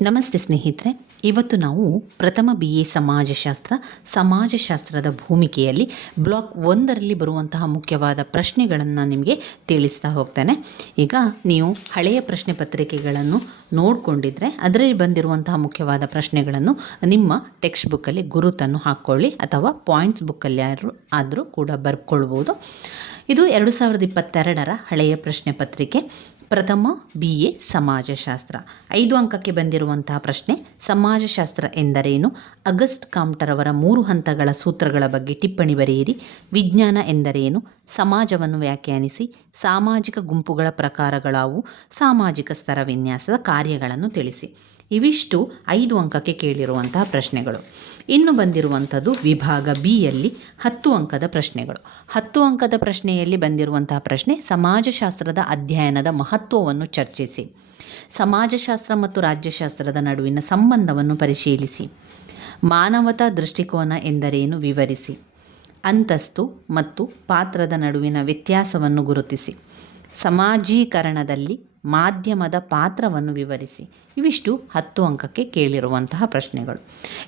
ನಮಸ್ತೆ ಸ್ನೇಹಿತರೆ, ಇವತ್ತು ನಾವು ಪ್ರಥಮ BA ಸಮಾಜಶಾಸ್ತ್ರದ ಭೂಮಿಕೆಯಲ್ಲಿ ಬ್ಲಾಕ್ 1ರಲ್ಲಿ ಬರುವಂತಹ ಮುಖ್ಯವಾದ ಪ್ರಶ್ನೆಗಳನ್ನು ನಿಮಗೆ ತಿಳಿಸ್ತಾ ಹೋಗ್ತೇನೆ. ಈಗ ನೀವು ಹಳೆಯ ಪ್ರಶ್ನೆ ಪತ್ರಿಕೆಗಳನ್ನು ನೋಡಿಕೊಂಡಿದ್ರೆ ಅದರಲ್ಲಿ ಬಂದಿರುವಂತಹ ಮುಖ್ಯವಾದ ಪ್ರಶ್ನೆಗಳನ್ನು ನಿಮ್ಮ ಟೆಕ್ಸ್ಟ್ ಬುಕ್ಕಲ್ಲಿ ಗುರುತನ್ನು ಹಾಕ್ಕೊಳ್ಳಿ, ಅಥವಾ ಪಾಯಿಂಟ್ಸ್ ಬುಕ್ಕಲ್ಲಿ ಆದರೂ ಕೂಡ ಬರ್ಕೊಳ್ಬೋದು. ಇದು 2022ರ ಹಳೆಯ ಪ್ರಶ್ನೆ ಪತ್ರಿಕೆ, ಪ್ರಥಮ BA ಸಮಾಜಶಾಸ್ತ್ರ. 5 ಅಂಕಕ್ಕೆ ಬಂದಿರುವಂತಹ ಪ್ರಶ್ನೆ: ಸಮಾಜಶಾಸ್ತ್ರ ಎಂದರೇನು? ಅಗಸ್ಟ್ ಕಾಮ್ಟರ್ ಅವರ 3 ಹಂತಗಳ ಸೂತ್ರಗಳ ಬಗ್ಗೆ ಟಿಪ್ಪಣಿ ಬರೆಯಿರಿ. ವಿಜ್ಞಾನ ಎಂದರೇನು? ಸಮಾಜವನ್ನು ವ್ಯಾಖ್ಯಾನಿಸಿ. ಸಾಮಾಜಿಕ ಗುಂಪುಗಳ ಪ್ರಕಾರಗಳಾವು? ಸಾಮಾಜಿಕ ಸ್ತರ ವಿನ್ಯಾಸದ ಕಾರ್ಯಗಳನ್ನು ತಿಳಿಸಿ. ಇವಿಷ್ಟು 5 ಅಂಕಕ್ಕೆ ಕೇಳಿರುವಂತಹ ಪ್ರಶ್ನೆಗಳು. ಇನ್ನು ಬಂದಿರುವಂಥದ್ದು ವಿಭಾಗ ಬಿಯಲ್ಲಿ 10 ಅಂಕದ ಪ್ರಶ್ನೆಗಳು. 10 ಅಂಕದ ಪ್ರಶ್ನೆಯಲ್ಲಿ ಬಂದಿರುವಂತಹ ಪ್ರಶ್ನೆ: ಸಮಾಜಶಾಸ್ತ್ರದ ಅಧ್ಯಯನದ ಮಹತ್ವವನ್ನು ಚರ್ಚಿಸಿ. ಸಮಾಜಶಾಸ್ತ್ರ ಮತ್ತು ರಾಜ್ಯಶಾಸ್ತ್ರದ ನಡುವಿನ ಸಂಬಂಧವನ್ನು ಪರಿಶೀಲಿಸಿ. ಮಾನವತಾ ದೃಷ್ಟಿಕೋನ ಎಂದರೇನು ವಿವರಿಸಿ. ಅಂತಸ್ತು ಮತ್ತು ಪಾತ್ರದ ನಡುವಿನ ವ್ಯತ್ಯಾಸವನ್ನು ಗುರುತಿಸಿ. ಸಮಾಜೀಕರಣದಲ್ಲಿ ಮಾಧ್ಯಮದ ಪಾತ್ರವನ್ನು ವಿವರಿಸಿ. ಇವಿಷ್ಟು 10 ಅಂಕಕ್ಕೆ ಕೇಳಿರುವಂತಹ ಪ್ರಶ್ನೆಗಳು.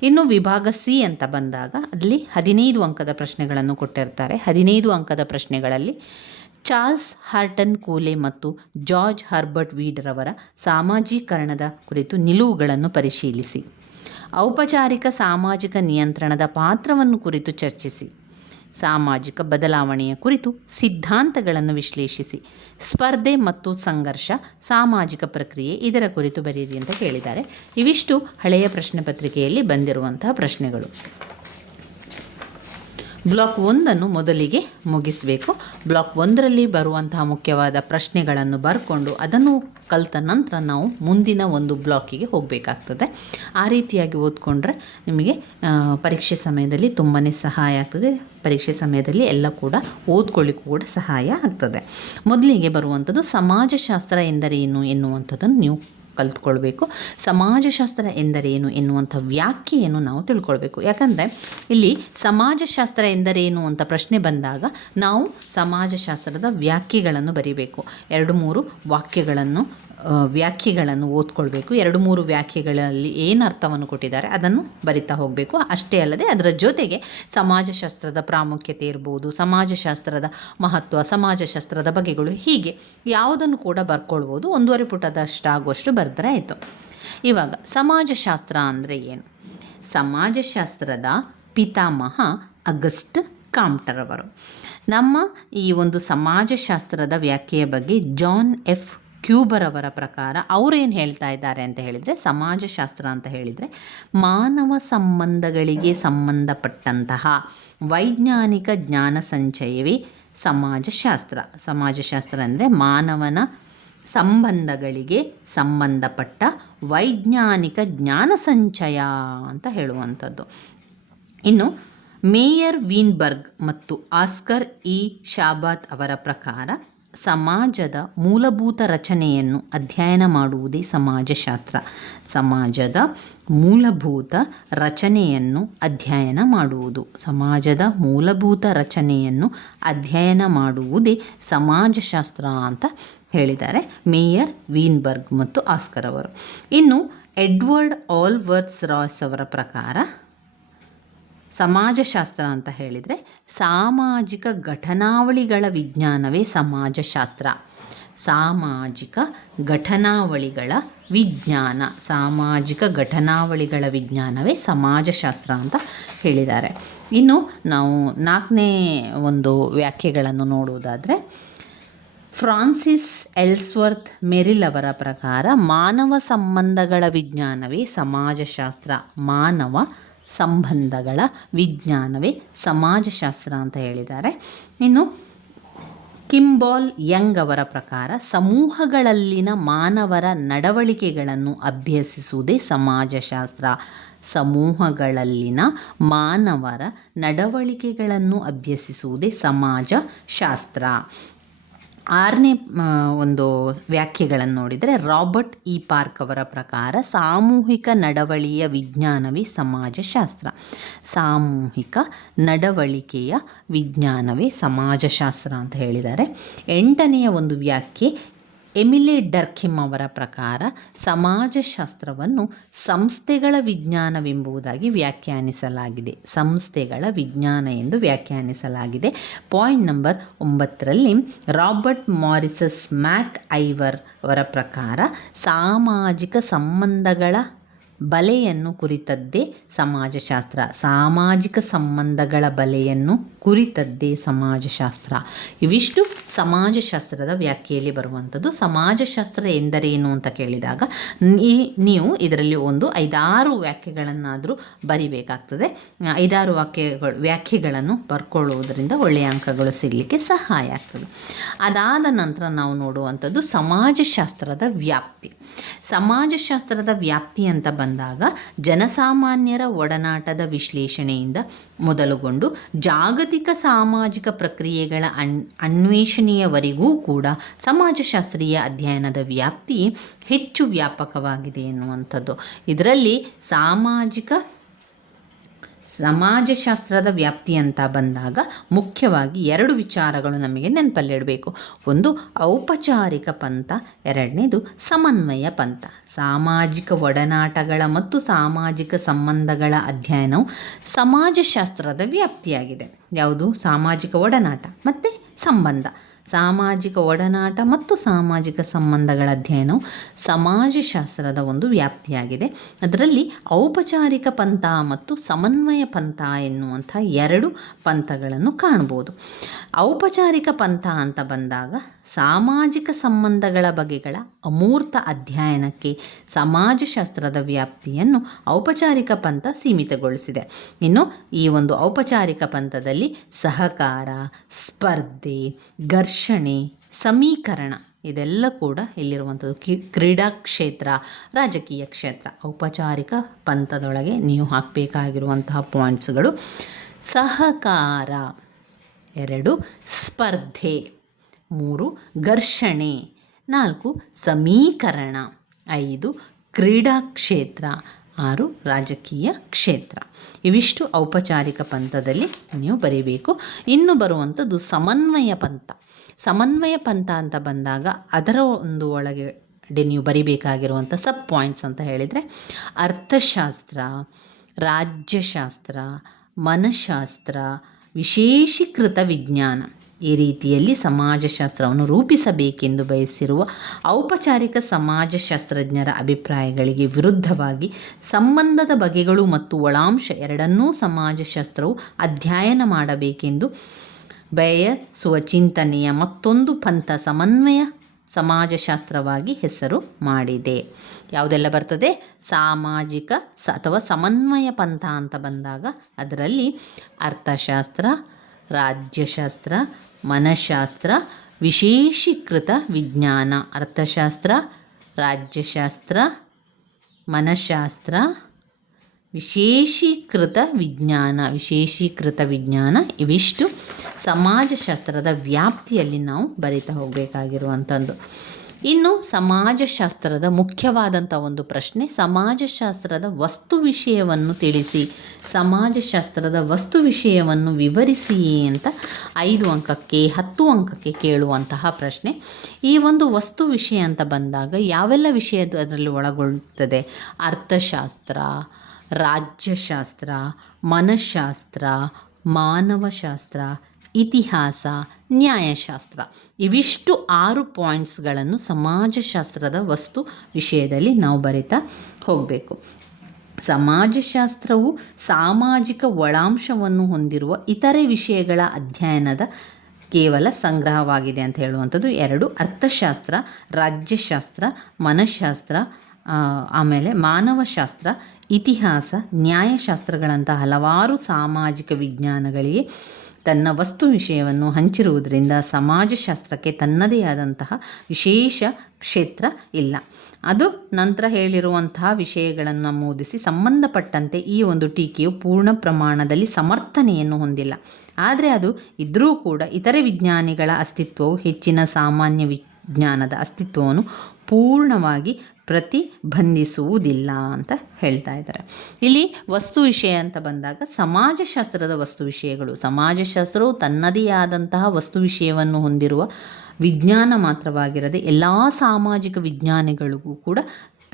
ಇನ್ನು ವಿಭಾಗ ಸಿ ಅಂತ ಬಂದಾಗ ಅಲ್ಲಿ 15 ಅಂಕದ ಪ್ರಶ್ನೆಗಳನ್ನು ಕೊಟ್ಟಿರ್ತಾರೆ. 15 ಅಂಕದ ಪ್ರಶ್ನೆಗಳಲ್ಲಿ ಚಾರ್ಲ್ಸ್ ಹಾರ್ಟನ್ ಕೂಲೆ ಮತ್ತು ಜಾರ್ಜ್ ಹರ್ಬರ್ಟ್ ವೀಡ್ರವರ ಸಾಮಾಜೀಕರಣದ ಕುರಿತು ನಿಲುವುಗಳನ್ನು ಪರಿಶೀಲಿಸಿ. ಔಪಚಾರಿಕ ಸಾಮಾಜಿಕ ನಿಯಂತ್ರಣದ ಪಾತ್ರವನ್ನು ಕುರಿತು ಚರ್ಚಿಸಿ. ಸಾಮಾಜಿಕ ಬದಲಾವಣೆಯ ಕುರಿತು ಸಿದ್ಧಾಂತಗಳನ್ನು ವಿಶ್ಲೇಷಿಸಿ. ಸ್ಪರ್ಧೆ ಮತ್ತು ಸಂಘರ್ಷ, ಸಾಮಾಜಿಕ ಪ್ರಕ್ರಿಯೆ, ಇದರ ಕುರಿತು ಬರೆಯಿರಿ ಅಂತ ಕೇಳಿದ್ದಾರೆ. ಇವಿಷ್ಟು ಹಳೆಯ ಪ್ರಶ್ನೆ ಪತ್ರಿಕೆಯಲ್ಲಿ ಬಂದಿರುವಂತಹ ಪ್ರಶ್ನೆಗಳು. ಬ್ಲಾಕ್ 1ಅನ್ನು ಮೊದಲಿಗೆ ಮುಗಿಸಬೇಕು. ಬ್ಲಾಕ್ 1ರಲ್ಲಿ ಬರುವಂತಹ ಮುಖ್ಯವಾದ ಪ್ರಶ್ನೆಗಳನ್ನು ಬರ್ಕೊಂಡು ಅದನ್ನು ಕಲಿತ ನಂತರ ನಾವು ಮುಂದಿನ ಒಂದು ಬ್ಲಾಕಿಗೆ ಹೋಗಬೇಕಾಗ್ತದೆ. ಆ ರೀತಿಯಾಗಿ ಓದ್ಕೊಂಡ್ರೆ ನಿಮಗೆ ಪರೀಕ್ಷೆ ಸಮಯದಲ್ಲಿ ತುಂಬಾ ಸಹಾಯ ಆಗ್ತದೆ. ಪರೀಕ್ಷೆ ಸಮಯದಲ್ಲಿ ಎಲ್ಲ ಕೂಡ ಓದ್ಕೊಳ್ಳಿಕ್ಕೂ ಕೂಡ ಸಹಾಯ ಆಗ್ತದೆ. ಮೊದಲಿಗೆ ಬರುವಂಥದ್ದು ಸಮಾಜಶಾಸ್ತ್ರ ಎಂದರೇನು ಎನ್ನುವಂಥದ್ದನ್ನು ನೀವು ಕಲಿತ್ಕೊಳ್ಬೇಕು. ಸಮಾಜಶಾಸ್ತ್ರ ಎಂದರೇನು ಎನ್ನುವಂಥ ವ್ಯಾಖ್ಯೆಯನ್ನು ನಾವು ತಿಳ್ಕೊಳ್ಬೇಕು. ಯಾಕಂದರೆ ಇಲ್ಲಿ ಸಮಾಜಶಾಸ್ತ್ರ ಎಂದರೇನು ಅಂತ ಪ್ರಶ್ನೆ ಬಂದಾಗ ನಾವು ಸಮಾಜಶಾಸ್ತ್ರದ ವ್ಯಾಖ್ಯೆಗಳನ್ನು ಬರೀಬೇಕು. 2-3 ವ್ಯಾಖ್ಯೆಗಳನ್ನು ಓದ್ಕೊಳ್ಬೇಕು. 2-3 ವ್ಯಾಖ್ಯೆಗಳಲ್ಲಿ ಏನು ಅರ್ಥವನ್ನು ಕೊಟ್ಟಿದ್ದಾರೆ ಅದನ್ನು ಬರಿತಾ ಹೋಗಬೇಕು. ಅಷ್ಟೇ ಅಲ್ಲದೆ ಅದರ ಜೊತೆಗೆ ಸಮಾಜಶಾಸ್ತ್ರದ ಪ್ರಾಮುಖ್ಯತೆ ಇರ್ಬೋದು, ಸಮಾಜಶಾಸ್ತ್ರದ ಮಹತ್ವ, ಸಮಾಜಶಾಸ್ತ್ರದ ಬಗೆಗಳು, ಹೀಗೆ ಯಾವುದನ್ನು ಕೂಡ ಬರ್ಕೊಳ್ಬೋದು. 1.5 ಪುಟದಷ್ಟಾಗುವಷ್ಟು ಬರೆದ್ರೆ ಆಯಿತು. ಇವಾಗ ಸಮಾಜಶಾಸ್ತ್ರ ಅಂದರೆ ಏನು? ಸಮಾಜಶಾಸ್ತ್ರದ ಪಿತಾಮಹ ಅಗಸ್ಟ್ ಕಾಮ್ಟರ್ ಅವರು. ನಮ್ಮ ಈ ಒಂದು ಸಮಾಜಶಾಸ್ತ್ರದ ವ್ಯಾಖ್ಯೆಯ ಬಗ್ಗೆ ಜಾನ್ ಎಫ್ ಕ್ಯೂಬರ್ ಅವರ ಪ್ರಕಾರ ಅವರೇನು ಹೇಳ್ತಾ ಇದ್ದಾರೆ ಅಂತ ಹೇಳಿದರೆ, ಸಮಾಜಶಾಸ್ತ್ರ ಅಂತ ಹೇಳಿದರೆ ಮಾನವ ಸಂಬಂಧಗಳಿಗೆ ಸಂಬಂಧಪಟ್ಟಂತಹ ವೈಜ್ಞಾನಿಕ ಜ್ಞಾನ ಸಂಚಯವೇ ಸಮಾಜಶಾಸ್ತ್ರ. ಸಮಾಜಶಾಸ್ತ್ರ ಅಂದರೆ ಮಾನವನ ಸಂಬಂಧಗಳಿಗೆ ಸಂಬಂಧಪಟ್ಟ ವೈಜ್ಞಾನಿಕ ಜ್ಞಾನ ಸಂಚಯ ಅಂತ ಹೇಳುವಂಥದ್ದು. ಇನ್ನು ಮೇಯರ್ ವೀನ್ಬರ್ಗ್ ಮತ್ತು ಆಸ್ಕರ್ ಇ ಶಾಬಾತ್ ಅವರ ಪ್ರಕಾರ ಸಮಾಜದ ಮೂಲಭೂತ ರಚನೆಯನ್ನು ಅಧ್ಯಯನ ಮಾಡುವುದೇ ಸಮಾಜಶಾಸ್ತ್ರ. ಸಮಾಜದ ಮೂಲಭೂತ ರಚನೆಯನ್ನು ಅಧ್ಯಯನ ಮಾಡುವುದು, ಸಮಾಜದ ಮೂಲಭೂತ ರಚನೆಯನ್ನು ಅಧ್ಯಯನ ಮಾಡುವುದೇ ಸಮಾಜಶಾಸ್ತ್ರ ಅಂತ ಹೇಳಿದ್ದಾರೆ ಮೇಯರ್ ವೀನ್ಬರ್ಗ್ ಮತ್ತು ಆಸ್ಕರ್ ಅವರು. ಇನ್ನು ಎಡ್ವರ್ಡ್ ಆಲ್ವರ್ತ್ ರಾಯ್ಸ್ ಅವರ ಪ್ರಕಾರ ಸಮಾಜಶಾಸ್ತ್ರ ಅಂತ ಹೇಳಿದರೆ ಸಾಮಾಜಿಕ ಘಟನಾವಳಿಗಳ ವಿಜ್ಞಾನವೇ ಸಮಾಜಶಾಸ್ತ್ರ. ಸಾಮಾಜಿಕ ಘಟನಾವಳಿಗಳ ವಿಜ್ಞಾನ, ಸಾಮಾಜಿಕ ಘಟನಾವಳಿಗಳ ವಿಜ್ಞಾನವೇ ಸಮಾಜಶಾಸ್ತ್ರ ಅಂತ ಹೇಳಿದ್ದಾರೆ. ಇನ್ನು ನಾವು 4ನೇ ಒಂದು ವ್ಯಾಖ್ಯೆಗಳನ್ನು ನೋಡುವುದಾದರೆ, ಫ್ರಾನ್ಸಿಸ್ ಎಲ್ಸ್ವರ್ತ್ ಮೆರಿಲ್ ಅವರ ಪ್ರಕಾರ ಮಾನವ ಸಂಬಂಧಗಳ ವಿಜ್ಞಾನವೇ ಸಮಾಜಶಾಸ್ತ್ರ. ಮಾನವ ಸಂಬಂಧಗಳ ವಿಜ್ಞಾನವೇ ಸಮಾಜಶಾಸ್ತ್ರ ಅಂತ ಹೇಳಿದ್ದಾರೆ. ಇನ್ನು ಕಿಂಬಾಲ್ ಯಂಗ್ ಅವರ ಪ್ರಕಾರ ಸಮೂಹಗಳಲ್ಲಿನ ಮಾನವರ ನಡವಳಿಕೆಗಳನ್ನು ಅಭ್ಯಸಿಸುವುದೇ ಸಮಾಜಶಾಸ್ತ್ರ. ಸಮೂಹಗಳಲ್ಲಿನ ಮಾನವರ ನಡವಳಿಕೆಗಳನ್ನು ಅಭ್ಯಸಿಸುವುದೇ ಸಮಾಜಶಾಸ್ತ್ರ. 6ನೇ ಒಂದು ವ್ಯಾಖ್ಯೆಗಳನ್ನು ನೋಡಿದರೆ ರಾಬರ್ಟ್ ಇ ಪಾರ್ಕ್ ಅವರ ಪ್ರಕಾರ ಸಾಮೂಹಿಕ ನಡವಳಿಕೆಯ ವಿಜ್ಞಾನವೇ ಸಮಾಜಶಾಸ್ತ್ರ. ಸಾಮೂಹಿಕ ನಡವಳಿಕೆಯ ವಿಜ್ಞಾನವೇ ಸಮಾಜಶಾಸ್ತ್ರ ಅಂತ ಹೇಳಿದ್ದಾರೆ. 8ನೆಯ ಒಂದು ವ್ಯಾಖ್ಯೆ ಎಮಿಲೆ ಡರ್ಖಿಮ್ ಅವರ ಪ್ರಕಾರ ಸಮಾಜಶಾಸ್ತ್ರವನ್ನು ಸಂಸ್ಥೆಗಳ ವಿಜ್ಞಾನವೆಂಬುದಾಗಿ ವ್ಯಾಖ್ಯಾನಿಸಲಾಗಿದೆ. ಸಂಸ್ಥೆಗಳ ವಿಜ್ಞಾನ ಎಂದು ವ್ಯಾಖ್ಯಾನಿಸಲಾಗಿದೆ. ಪಾಯಿಂಟ್ ನಂಬರ್ 9ರಲ್ಲಿ ರಾಬರ್ಟ್ ಮಾರಿಸಸ್ ಮ್ಯಾಕ್ ಐವರ್ ಅವರ ಪ್ರಕಾರ ಸಾಮಾಜಿಕ ಸಂಬಂಧಗಳ ಬಲೆಯನ್ನು ಕುರಿತದ್ದೇ ಸಮಾಜಶಾಸ್ತ್ರ. ಸಾಮಾಜಿಕ ಸಂಬಂಧಗಳ ಬಲೆಯನ್ನು ಕುರಿತದ್ದೇ ಸಮಾಜಶಾಸ್ತ್ರ. ಇವಿಷ್ಟು ಸಮಾಜಶಾಸ್ತ್ರದ ವ್ಯಾಖ್ಯೆಯಲ್ಲಿ ಬರುವಂಥದ್ದು. ಸಮಾಜಶಾಸ್ತ್ರ ಎಂದರೇನು ಅಂತ ಕೇಳಿದಾಗ ನೀವು ಇದರಲ್ಲಿ ಒಂದು 5-6 ವ್ಯಾಖ್ಯೆಗಳನ್ನಾದರೂ ಬರಿಬೇಕಾಗ್ತದೆ. 5-6 ವ್ಯಾಖ್ಯೆಗಳನ್ನು ಬರ್ಕೊಳ್ಳುವುದರಿಂದ ಒಳ್ಳೆಯ ಅಂಕಗಳು ಸಿಗಲಿಕ್ಕೆ ಸಹಾಯ ಆಗ್ತದೆ. ಅದಾದ ನಂತರ ನಾವು ನೋಡುವಂಥದ್ದು ಸಮಾಜಶಾಸ್ತ್ರದ ವ್ಯಾಪ್ತಿ. ಸಮಾಜಶಾಸ್ತ್ರದ ವ್ಯಾಪ್ತಿ ಅಂತ ಬಂದಾಗ ಜನಸಾಮಾನ್ಯರ ಒಡನಾಟದ ವಿಶ್ಲೇಷಣೆಯಿಂದ ಮೊದಲುಗೊಂಡು ಜಾಗತಿಕ ಸಾಮಾಜಿಕ ಪ್ರಕ್ರಿಯೆಗಳ ಅನ್ವೇಷಣೆಯವರೆಗೂ ಕೂಡ ಸಮಾಜಶಾಸ್ತ್ರೀಯ ಅಧ್ಯಯನದ ವ್ಯಾಪ್ತಿ ಹೆಚ್ಚು ವ್ಯಾಪಕವಾಗಿದೆ ಎನ್ನುವಂಥದ್ದು. ಇದರಲ್ಲಿ ಸಮಾಜಶಾಸ್ತ್ರದ ವ್ಯಾಪ್ತಿ ಅಂತ ಬಂದಾಗ ಮುಖ್ಯವಾಗಿ 2 ವಿಚಾರಗಳು ನಮಗೆ ನೆನಪಲ್ಲಿಡಬೇಕು. ಒಂದು ಔಪಚಾರಿಕ ಪಂಥ, ಎರಡನೇದು ಸಮನ್ವಯ ಪಂಥ. ಸಾಮಾಜಿಕ ಒಡನಾಟಗಳ ಮತ್ತು ಸಾಮಾಜಿಕ ಸಂಬಂಧಗಳ ಅಧ್ಯಯನವು ಸಮಾಜಶಾಸ್ತ್ರದ ವ್ಯಾಪ್ತಿಯಾಗಿದೆ. ಯಾವುದು? ಸಾಮಾಜಿಕ ಒಡನಾಟ ಮತ್ತು ಸಂಬಂಧ. ಸಾಮಾಜಿಕ ಒಡನಾಟ ಮತ್ತು ಸಾಮಾಜಿಕ ಸಂಬಂಧಗಳ ಅಧ್ಯಯನವು ಸಮಾಜಶಾಸ್ತ್ರದ ಒಂದು ವ್ಯಾಪ್ತಿಯಾಗಿದೆ. ಅದರಲ್ಲಿ ಔಪಚಾರಿಕ ಪಂಥ ಮತ್ತು ಸಮನ್ವಯ ಪಂಥ ಎನ್ನುವಂಥ 2 ಪಂಥಗಳನ್ನು ಕಾಣ್ಬೋದು. ಔಪಚಾರಿಕ ಪಂಥ ಅಂತ ಬಂದಾಗ ಸಾಮಾಜಿಕ ಸಂಬಂಧಗಳ ಬಗೆಗಳ ಅಮೂರ್ತ ಅಧ್ಯಯನಕ್ಕೆ ಸಮಾಜಶಾಸ್ತ್ರದ ವ್ಯಾಪ್ತಿಯನ್ನು ಔಪಚಾರಿಕ ಪಂಥ ಸೀಮಿತಗೊಳಿಸಿದೆ. ಇನ್ನು ಈ ಒಂದು ಔಪಚಾರಿಕ ಪಂಥದಲ್ಲಿ ಸಹಕಾರ, ಸ್ಪರ್ಧೆ, ಘರ್ಷಣೆ, ಸಮೀಕರಣ ಇದೆಲ್ಲ ಕೂಡ ಇಲ್ಲಿರುವಂಥದ್ದು. ಕ್ರೀಡಾ ಕ್ಷೇತ್ರ, ರಾಜಕೀಯ ಕ್ಷೇತ್ರ. ಔಪಚಾರಿಕ ಪಂಥದೊಳಗೆ ನೀವು ಹಾಕಬೇಕಾಗಿರುವಂತಹ ಪಾಯಿಂಟ್ಸ್ಗಳು: ಸಹಕಾರ, 2 ಸ್ಪರ್ಧೆ, 3 ಘರ್ಷಣೆ, 4 ಸಮೀಕರಣ, 5 ಕ್ರೀಡಾ ಕ್ಷೇತ್ರ, 6 ರಾಜಕೀಯ ಕ್ಷೇತ್ರ. ಇವಿಷ್ಟು ಔಪಚಾರಿಕ ಪಂಥದಲ್ಲಿ ನೀವು ಬರೀಬೇಕು. ಇನ್ನು ಬರುವಂಥದ್ದು ಸಮನ್ವಯ ಪಂಥ. ಸಮನ್ವಯ ಪಂಥ ಅಂತ ಬಂದಾಗ ಅದರ ಒಂದು ಒಳಗಡೆ ನೀವು ಬರಿಬೇಕಾಗಿರುವಂಥ ಸಬ್ ಪಾಯಿಂಟ್ಸ್ ಅಂತ ಹೇಳಿದರೆ ಅರ್ಥಶಾಸ್ತ್ರ, ರಾಜ್ಯಶಾಸ್ತ್ರ, ಮನಃಶಾಸ್ತ್ರ, ವಿಶೇಷೀಕೃತ ವಿಜ್ಞಾನ. ಈ ರೀತಿಯಲ್ಲಿ ಸಮಾಜಶಾಸ್ತ್ರವನ್ನು ರೂಪಿಸಬೇಕೆಂದು ಬಯಸಿರುವ ಔಪಚಾರಿಕ ಸಮಾಜಶಾಸ್ತ್ರಜ್ಞರ ಅಭಿಪ್ರಾಯಗಳಿಗೆ ವಿರುದ್ಧವಾಗಿ ಸಂಬಂಧದ ಬಗೆಗಳು ಮತ್ತು ಒಳಾಂಶ ಎರಡನ್ನೂ ಸಮಾಜಶಾಸ್ತ್ರವು ಅಧ್ಯಯನ ಮಾಡಬೇಕೆಂದು ಬಯಸುವ ಚಿಂತನೆಯ ಮತ್ತೊಂದು ಪಂಥ ಸಮನ್ವಯ ಸಮಾಜಶಾಸ್ತ್ರವಾಗಿ ಹೆಸರು ಮಾಡಿದೆ. ಯಾವುದೆಲ್ಲ ಬರ್ತದೆ? ಸಾಮಾಜಿಕ ಅಥವಾ ಸಮನ್ವಯ ಪಂಥ ಅಂತ ಬಂದಾಗ ಅದರಲ್ಲಿ ಅರ್ಥಶಾಸ್ತ್ರ, ರಾಜ್ಯಶಾಸ್ತ್ರ, ಮನಃಶಾಸ್ತ್ರ, ವಿಶೇಷೀಕೃತ ವಿಜ್ಞಾನ. ಅರ್ಥಶಾಸ್ತ್ರ, ರಾಜ್ಯಶಾಸ್ತ್ರ, ಮನಃಶಾಸ್ತ್ರ, ವಿಶೇಷೀಕೃತ ವಿಜ್ಞಾನ ಇವಿಷ್ಟು ಸಮಾಜಶಾಸ್ತ್ರದ ವ್ಯಾಪ್ತಿಯಲ್ಲಿ ನಾವು ಬರಿತಾ ಹೋಗಬೇಕಾಗಿರುವಂಥದ್ದು. ಇನ್ನು ಸಮಾಜಶಾಸ್ತ್ರದ ಮುಖ್ಯವಾದಂಥ ಒಂದು ಪ್ರಶ್ನೆ: ಸಮಾಜಶಾಸ್ತ್ರದ ವಸ್ತು ವಿಷಯವನ್ನು ತಿಳಿಸಿ, ಸಮಾಜಶಾಸ್ತ್ರದ ವಸ್ತು ವಿಷಯವನ್ನು ವಿವರಿಸಿ ಅಂತ 5 ಅಂಕಕ್ಕೆ 10 ಅಂಕಕ್ಕೆ ಕೇಳುವಂತಹ ಪ್ರಶ್ನೆ. ಈ ಒಂದು ವಸ್ತು ವಿಷಯ ಅಂತ ಬಂದಾಗ ಯಾವೆಲ್ಲ ವಿಷಯ ಅದರಲ್ಲಿ ಒಳಗೊಳ್ಳುತ್ತದೆ? ಅರ್ಥಶಾಸ್ತ್ರ, ರಾಜ್ಯಶಾಸ್ತ್ರ, ಮನಃಶಾಸ್ತ್ರ, ಮಾನವಶಾಸ್ತ್ರ, ಇತಿಹಾಸ, ನ್ಯಾಯಶಾಸ್ತ್ರ. ಇವಿಷ್ಟು 6 ಪಾಯಿಂಟ್ಸ್ಗಳನ್ನು ಸಮಾಜಶಾಸ್ತ್ರದ ವಸ್ತು ವಿಷಯದಲ್ಲಿ ನಾವು ಬರಿತಾ ಹೋಗಬೇಕು. ಸಮಾಜಶಾಸ್ತ್ರವು ಸಾಮಾಜಿಕ ಒಳಾಂಶವನ್ನು ಹೊಂದಿರುವ ಇತರೆ ವಿಷಯಗಳ ಅಧ್ಯಯನದ ಕೇವಲ ಸಂಗ್ರಹವಾಗಿದೆ ಅಂತ ಹೇಳುವಂಥದ್ದು 2. ಅರ್ಥಶಾಸ್ತ್ರ, ರಾಜ್ಯಶಾಸ್ತ್ರ, ಮನಃಶಾಸ್ತ್ರ, ಆಮೇಲೆ ಮಾನವಶಾಸ್ತ್ರ, ಇತಿಹಾಸ, ನ್ಯಾಯಶಾಸ್ತ್ರಗಳಂಥ ಹಲವಾರು ಸಾಮಾಜಿಕ ವಿಜ್ಞಾನಗಳಿಗೆ ತನ್ನ ವಸ್ತು ವಿಷಯವನ್ನು ಹಂಚಿರುವುದರಿಂದ ಸಮಾಜಶಾಸ್ತ್ರಕ್ಕೆ ತನ್ನದೇ ಆದಂತಹ ವಿಶೇಷ ಕ್ಷೇತ್ರ ಇಲ್ಲ. ಅದು ನಂತರ ಹೇಳಿರುವಂತಹ ವಿಷಯಗಳನ್ನು ನಮೂದಿಸಿ ಸಂಬಂಧಪಟ್ಟಂತೆ ಈ ಒಂದು ಟೀಕೆಯು ಪೂರ್ಣ ಪ್ರಮಾಣದಲ್ಲಿ ಸಮರ್ಥನೆಯನ್ನು ಹೊಂದಿಲ್ಲ. ಆದರೆ ಅದು ಇದ್ದರೂ ಕೂಡ ಇತರೆ ವಿಜ್ಞಾನಿಗಳ ಅಸ್ತಿತ್ವವು ಹೆಚ್ಚಿನ ಸಾಮಾನ್ಯ ವಿಜ್ಞಾನದ ಅಸ್ತಿತ್ವವನ್ನು ಪೂರ್ಣವಾಗಿ ಪ್ರತಿಬಂಧಿಸುವುದಿಲ್ಲ ಅಂತ ಹೇಳ್ತಾ ಇದ್ದಾರೆ. ಇಲ್ಲಿ ವಸ್ತು ವಿಷಯ ಅಂತ ಬಂದಾಗ ಸಮಾಜಶಾಸ್ತ್ರದ ವಸ್ತು ವಿಷಯಗಳು, ಸಮಾಜಶಾಸ್ತ್ರವು ತನ್ನದೇ ಆದಂತಹ ವಸ್ತು ವಿಷಯವನ್ನು ಹೊಂದಿರುವ ವಿಜ್ಞಾನ ಮಾತ್ರವಾಗಿರದೆ ಎಲ್ಲ ಸಾಮಾಜಿಕ ವಿಜ್ಞಾನಿಗಳಿಗೂ ಕೂಡ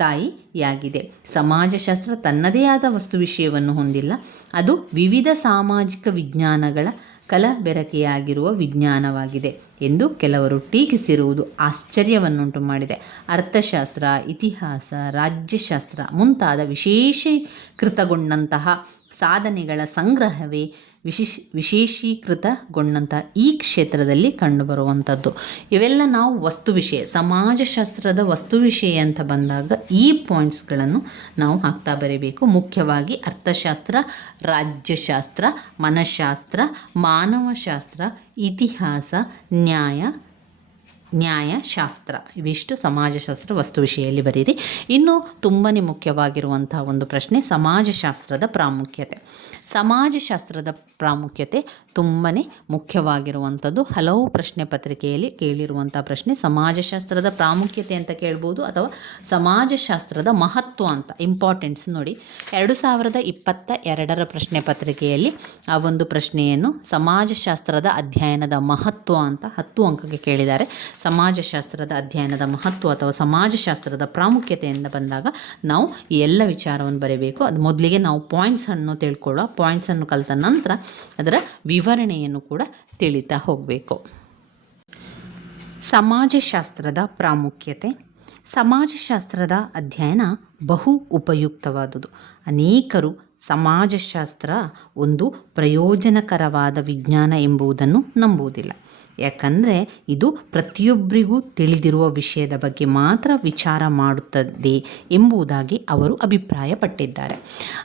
ತಾಯಿಯಾಗಿದೆ. ಸಮಾಜಶಾಸ್ತ್ರ ತನ್ನದೇ ಆದ ವಸ್ತು ವಿಷಯವನ್ನು ಹೊಂದಿಲ್ಲ, ಅದು ವಿವಿಧ ಸಾಮಾಜಿಕ ವಿಜ್ಞಾನಗಳ ಕಲಬೆರಕೆಯಾಗಿರುವ ವಿಜ್ಞಾನವಾಗಿದೆ ಎಂದು ಕೆಲವರು ಟೀಕಿಸಿರುವುದು ಆಶ್ಚರ್ಯವನ್ನುಂಟು ಮಾಡಿದೆ. ಅರ್ಥಶಾಸ್ತ್ರ, ಇತಿಹಾಸ, ರಾಜ್ಯಶಾಸ್ತ್ರ ಮುಂತಾದ ವಿಶೇಷೀಕೃತಗೊಂಡಂತಹ ಸಾಧನೆಗಳ ಸಂಗ್ರಹವೇ ವಿಶೇಷೀಕೃತಗೊಂಡಂತಹ ಈ ಕ್ಷೇತ್ರದಲ್ಲಿ ಕಂಡುಬರುವಂಥದ್ದು. ಇವೆಲ್ಲ ನಾವು ವಸ್ತು ವಿಷಯ, ಸಮಾಜಶಾಸ್ತ್ರದ ವಸ್ತು ವಿಷಯ ಅಂತ ಬಂದಾಗ ಈ ಪಾಯಿಂಟ್ಸ್ಗಳನ್ನು ನಾವು ಹಾಕ್ತಾ ಬರೀಬೇಕು. ಮುಖ್ಯವಾಗಿ ಅರ್ಥಶಾಸ್ತ್ರ, ರಾಜ್ಯಶಾಸ್ತ್ರ, ಮನಃಶಾಸ್ತ್ರ, ಮಾನವಶಾಸ್ತ್ರ, ಇತಿಹಾಸ, ನ್ಯಾಯಶಾಸ್ತ್ರ ಇವಿಷ್ಟು ಸಮಾಜಶಾಸ್ತ್ರ ವಸ್ತು ವಿಷಯದಲ್ಲಿ ಬರೀರಿ. ಇನ್ನು ತುಂಬಾ ಮುಖ್ಯವಾಗಿರುವಂತಹ ಒಂದು ಪ್ರಶ್ನೆ, ಸಮಾಜಶಾಸ್ತ್ರದ ಪ್ರಾಮುಖ್ಯತೆ. ಸಮಾಜಶಾಸ್ತ್ರದ ಪ್ರಾಮುಖ್ಯತೆ ತುಂಬಾ ಮುಖ್ಯವಾಗಿರುವಂಥದ್ದು. ಹಲವು ಪ್ರಶ್ನೆ ಪತ್ರಿಕೆಯಲ್ಲಿ ಕೇಳಿರುವಂಥ ಪ್ರಶ್ನೆ. ಸಮಾಜಶಾಸ್ತ್ರದ ಪ್ರಾಮುಖ್ಯತೆ ಅಂತ ಕೇಳ್ಬೋದು ಅಥವಾ ಸಮಾಜಶಾಸ್ತ್ರದ ಮಹತ್ವ ಅಂತ, ಇಂಪಾರ್ಟೆನ್ಸ್ ನೋಡಿ. 2022 ಪ್ರಶ್ನೆ ಪತ್ರಿಕೆಯಲ್ಲಿ ಆ ಒಂದು ಪ್ರಶ್ನೆಯನ್ನು ಸಮಾಜಶಾಸ್ತ್ರದ ಅಧ್ಯಯನದ ಮಹತ್ವ ಅಂತ 10 ಅಂಕಕ್ಕೆ ಕೇಳಿದ್ದಾರೆ. ಸಮಾಜಶಾಸ್ತ್ರದ ಅಧ್ಯಯನದ ಮಹತ್ವ ಅಥವಾ ಸಮಾಜಶಾಸ್ತ್ರದ ಪ್ರಾಮುಖ್ಯತೆಯಿಂದ ಬಂದಾಗ ನಾವು ಈ ಎಲ್ಲ ವಿಚಾರವನ್ನು ಬರೀಬೇಕು. ಅದು ಮೊದಲಿಗೆ ನಾವು ಪಾಯಿಂಟ್ಸನ್ನು ತಿಳ್ಕೊಳ್ಳೋ, ಪಾಯಿಂಟ್ಸನ್ನು ಕಲಿತ ನಂತರ ಅದರ ವಿವರಣೆಯನ್ನು ಕೂಡ ತಿಳಿತಾ ಹೋಗಬೇಕು. ಸಮಾಜಶಾಸ್ತ್ರದ ಪ್ರಾಮುಖ್ಯತೆ. ಸಮಾಜಶಾಸ್ತ್ರದ ಅಧ್ಯಯನ ಬಹು ಉಪಯುಕ್ತವಾದುದು. ಅನೇಕರು ಸಮಾಜಶಾಸ್ತ್ರ ಒಂದು ಪ್ರಯೋಜನಕರವಾದ ವಿಜ್ಞಾನ ಎಂಬುದನ್ನು ನಂಬುವುದಿಲ್ಲ. ಯಾಕಂದರೆ ಇದು ಪ್ರತಿಯೊಬ್ಬರಿಗೂ ತಿಳಿದಿರುವ ವಿಷಯದ ಬಗ್ಗೆ ಮಾತ್ರ ವಿಚಾರ ಮಾಡುತ್ತದೆ ಎಂಬುದಾಗಿ ಅವರು ಅಭಿಪ್ರಾಯಪಟ್ಟಿದ್ದಾರೆ.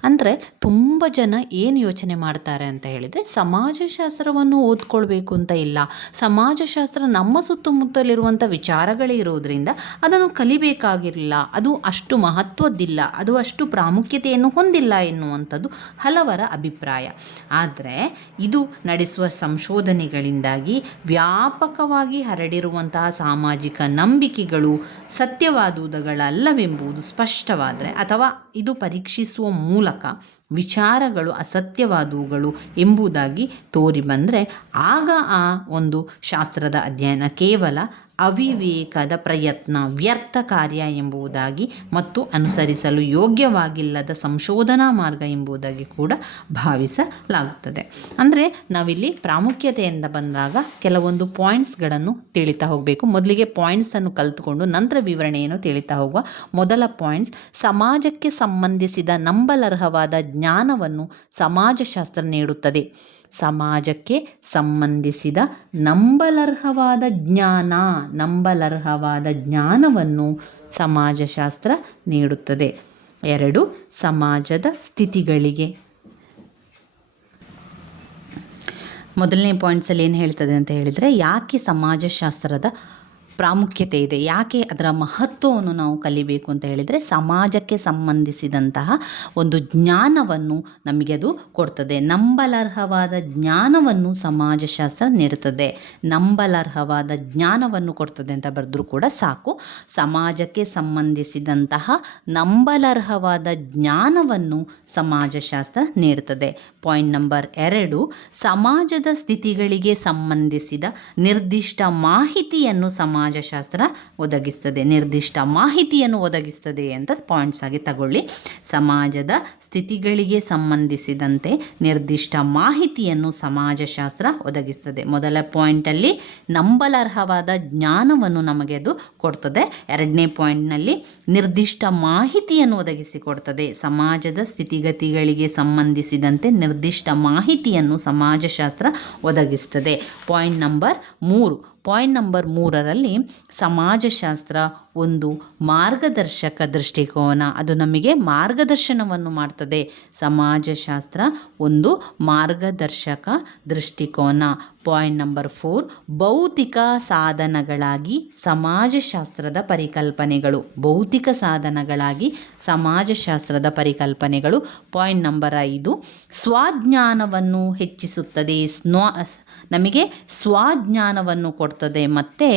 ಅಂದರೆ ತುಂಬ ಜನ ಏನು ಯೋಚನೆ ಮಾಡ್ತಾರೆ ಅಂತ ಹೇಳಿದರೆ, ಸಮಾಜಶಾಸ್ತ್ರವನ್ನು ಓದ್ಕೊಳ್ಬೇಕು ಅಂತ ಇಲ್ಲ, ಸಮಾಜಶಾಸ್ತ್ರ ನಮ್ಮ ಸುತ್ತಮುತ್ತಲಿರುವಂಥ ವಿಚಾರಗಳೇ ಇರೋದರಿಂದ ಅದನ್ನು ಕಲಿಬೇಕಾಗಿರಲಿಲ್ಲ, ಅದು ಅಷ್ಟು ಮಹತ್ವದ್ದಿಲ್ಲ, ಅದು ಅಷ್ಟು ಪ್ರಾಮುಖ್ಯತೆಯನ್ನು ಹೊಂದಿಲ್ಲ ಎನ್ನುವಂಥದ್ದು ಹಲವರ ಅಭಿಪ್ರಾಯ. ಆದರೆ ಇದು ನಡೆಸುವ ಸಂಶೋಧನೆಗಳಿಂದಾಗಿ ವ್ಯಾಪಕವಾಗಿ ಹರಡಿರುವಂತಹ ಸಾಮಾಜಿಕ ನಂಬಿಕೆಗಳು ಸತ್ಯವಾದುವುಗಳಲ್ಲವೆಂಬುದು ಸ್ಪಷ್ಟವಾದರೆ, ಅಥವಾ ಇದು ಪರೀಕ್ಷಿಸುವ ಮೂಲಕ ವಿಚಾರಗಳು ಅಸತ್ಯವಾದವುಗಳು ಎಂಬುದಾಗಿ ತೋರಿ ಬಂದರೆ, ಆಗ ಆ ಒಂದು ಶಾಸ್ತ್ರದ ಅಧ್ಯಯನ ಕೇವಲ ಅವಿವೇಕದ ಪ್ರಯತ್ನ, ವ್ಯರ್ಥ ಕಾರ್ಯ ಎಂಬುದಾಗಿ ಮತ್ತು ಅನುಸರಿಸಲು ಯೋಗ್ಯವಾಗಿಲ್ಲದ ಸಂಶೋಧನಾ ಮಾರ್ಗ ಎಂಬುದಾಗಿ ಕೂಡ ಭಾವಿಸಲಾಗುತ್ತದೆ. ಅಂದರೆ ನಾವಿಲ್ಲಿ ಪ್ರಾಮುಖ್ಯತೆಯಿಂದ ಬಂದಾಗ ಕೆಲವೊಂದು ಪಾಯಿಂಟ್ಸ್ಗಳನ್ನು ತಿಳಿತಾ ಹೋಗಬೇಕು. ಮೊದಲಿಗೆ ಪಾಯಿಂಟ್ಸನ್ನು ಕಲಿತುಕೊಂಡು ನಂತರ ವಿವರಣೆಯನ್ನು ತಿಳಿತಾ ಹೋಗುವ. ಮೊದಲ ಪಾಯಿಂಟ್ಸ್, ಸಮಾಜಕ್ಕೆ ಸಂಬಂಧಿಸಿದ ನಂಬಲರ್ಹವಾದ ಜ್ಞಾನವನ್ನು ಸಮಾಜಶಾಸ್ತ್ರ ನೀಡುತ್ತದೆ. ಸಮಾಜಕ್ಕೆ ಸಂಬಂಧಿಸಿದ ನಂಬಲರ್ಹವಾದ ಜ್ಞಾನವನ್ನು ಸಮಾಜಶಾಸ್ತ್ರ ನೀಡುತ್ತದೆ. 2, ಸಮಾಜದ ಸ್ಥಿತಿಗಳಿಗೆ. ಮೊದಲನೇ ಪಾಯಿಂಟ್ಸಲ್ಲಿ ಏನು ಹೇಳ್ತದೆ ಅಂತ ಹೇಳಿದರೆ, ಯಾಕೆ ಸಮಾಜಶಾಸ್ತ್ರದ ಪ್ರಾಮುಖ್ಯತೆ ಇದೆ, ಯಾಕೆ ಅದರ ಮಹತ್ವವನ್ನು ನಾವು ಕಲಿಬೇಕು ಅಂತ ಹೇಳಿದರೆ, ಸಮಾಜಕ್ಕೆ ಸಂಬಂಧಿಸಿದಂತಹ ಒಂದು ಜ್ಞಾನವನ್ನು ನಮಗೆ ಅದು ಕೊಡ್ತದೆ. ನಂಬಲರ್ಹವಾದ ಜ್ಞಾನವನ್ನು ಸಮಾಜಶಾಸ್ತ್ರ ನೀಡುತ್ತದೆ. ನಂಬಲರ್ಹವಾದ ಜ್ಞಾನವನ್ನು ಕೊಡ್ತದೆ ಅಂತ ಬರೆದ್ರೂ ಕೂಡ ಸಾಕು. ಸಮಾಜಕ್ಕೆ ಸಂಬಂಧಿಸಿದಂತಹ ನಂಬಲರ್ಹವಾದ ಜ್ಞಾನವನ್ನು ಸಮಾಜಶಾಸ್ತ್ರ ನೀಡುತ್ತದೆ. ಪಾಯಿಂಟ್ ನಂಬರ್ 2, ಸಮಾಜದ ಸ್ಥಿತಿಗಳಿಗೆ ಸಂಬಂಧಿಸಿದ ನಿರ್ದಿಷ್ಟ ಮಾಹಿತಿಯನ್ನು ಸಮಾಜಶಾಸ್ತ್ರ ಒದಗಿಸ್ತದೆ. ನಿರ್ದಿಷ್ಟ ಮಾಹಿತಿಯನ್ನು ಒದಗಿಸ್ತದೆ ಅಂತ ಪಾಯಿಂಟ್ಸ್ ಆಗಿ ತಗೊಳ್ಳಿ. ಸಮಾಜದ ಸ್ಥಿತಿಗಳಿಗೆ ಸಂಬಂಧಿಸಿದಂತೆ ನಿರ್ದಿಷ್ಟ ಮಾಹಿತಿಯನ್ನು ಸಮಾಜಶಾಸ್ತ್ರ ಒದಗಿಸ್ತದೆ. ಮೊದಲ ಪಾಯಿಂಟಲ್ಲಿ ನಂಬಲರ್ಹವಾದ ಜ್ಞಾನವನ್ನು ನಮಗೆ ಅದು ಕೊಡ್ತದೆ. 2ನೇ ಪಾಯಿಂಟ್ನಲ್ಲಿ ನಿರ್ದಿಷ್ಟ ಮಾಹಿತಿಯನ್ನು ಒದಗಿಸಿಕೊಡ್ತದೆ. ಸಮಾಜದ ಸ್ಥಿತಿಗತಿಗಳಿಗೆ ಸಂಬಂಧಿಸಿದಂತೆ ನಿರ್ದಿಷ್ಟ ಮಾಹಿತಿಯನ್ನು ಸಮಾಜಶಾಸ್ತ್ರ ಒದಗಿಸ್ತದೆ. ಪಾಯಿಂಟ್ ನಂಬರ್ 3ರಲ್ಲಿ ಸಮಾಜಶಾಸ್ತ್ರ ಒಂದು ಮಾರ್ಗದರ್ಶಕ ದೃಷ್ಟಿಕೋನ, ಅದು ನಮಗೆ ಮಾರ್ಗದರ್ಶನವನ್ನು ಮಾಡ್ತದೆ. ಸಮಾಜಶಾಸ್ತ್ರ ಒಂದು ಮಾರ್ಗದರ್ಶಕ ದೃಷ್ಟಿಕೋನ. ಪಾಯಿಂಟ್ ನಂಬರ್ 4, ಭೌತಿಕ ಸಾಧನಗಳಾಗಿ ಸಮಾಜಶಾಸ್ತ್ರದ ಪರಿಕಲ್ಪನೆಗಳು. ಭೌತಿಕ ಸಾಧನಗಳಾಗಿ ಸಮಾಜಶಾಸ್ತ್ರದ ಪರಿಕಲ್ಪನೆಗಳು. ಪಾಯಿಂಟ್ ನಂಬರ್ 5, ಸ್ವಜ್ಞಾನವನ್ನು ಹೆಚ್ಚಿಸುತ್ತದೆ. ನಮಗೆ ಸ್ವಜ್ಞಾನವನ್ನು ಕೊಡ್ತದೆ ಮತ್ತು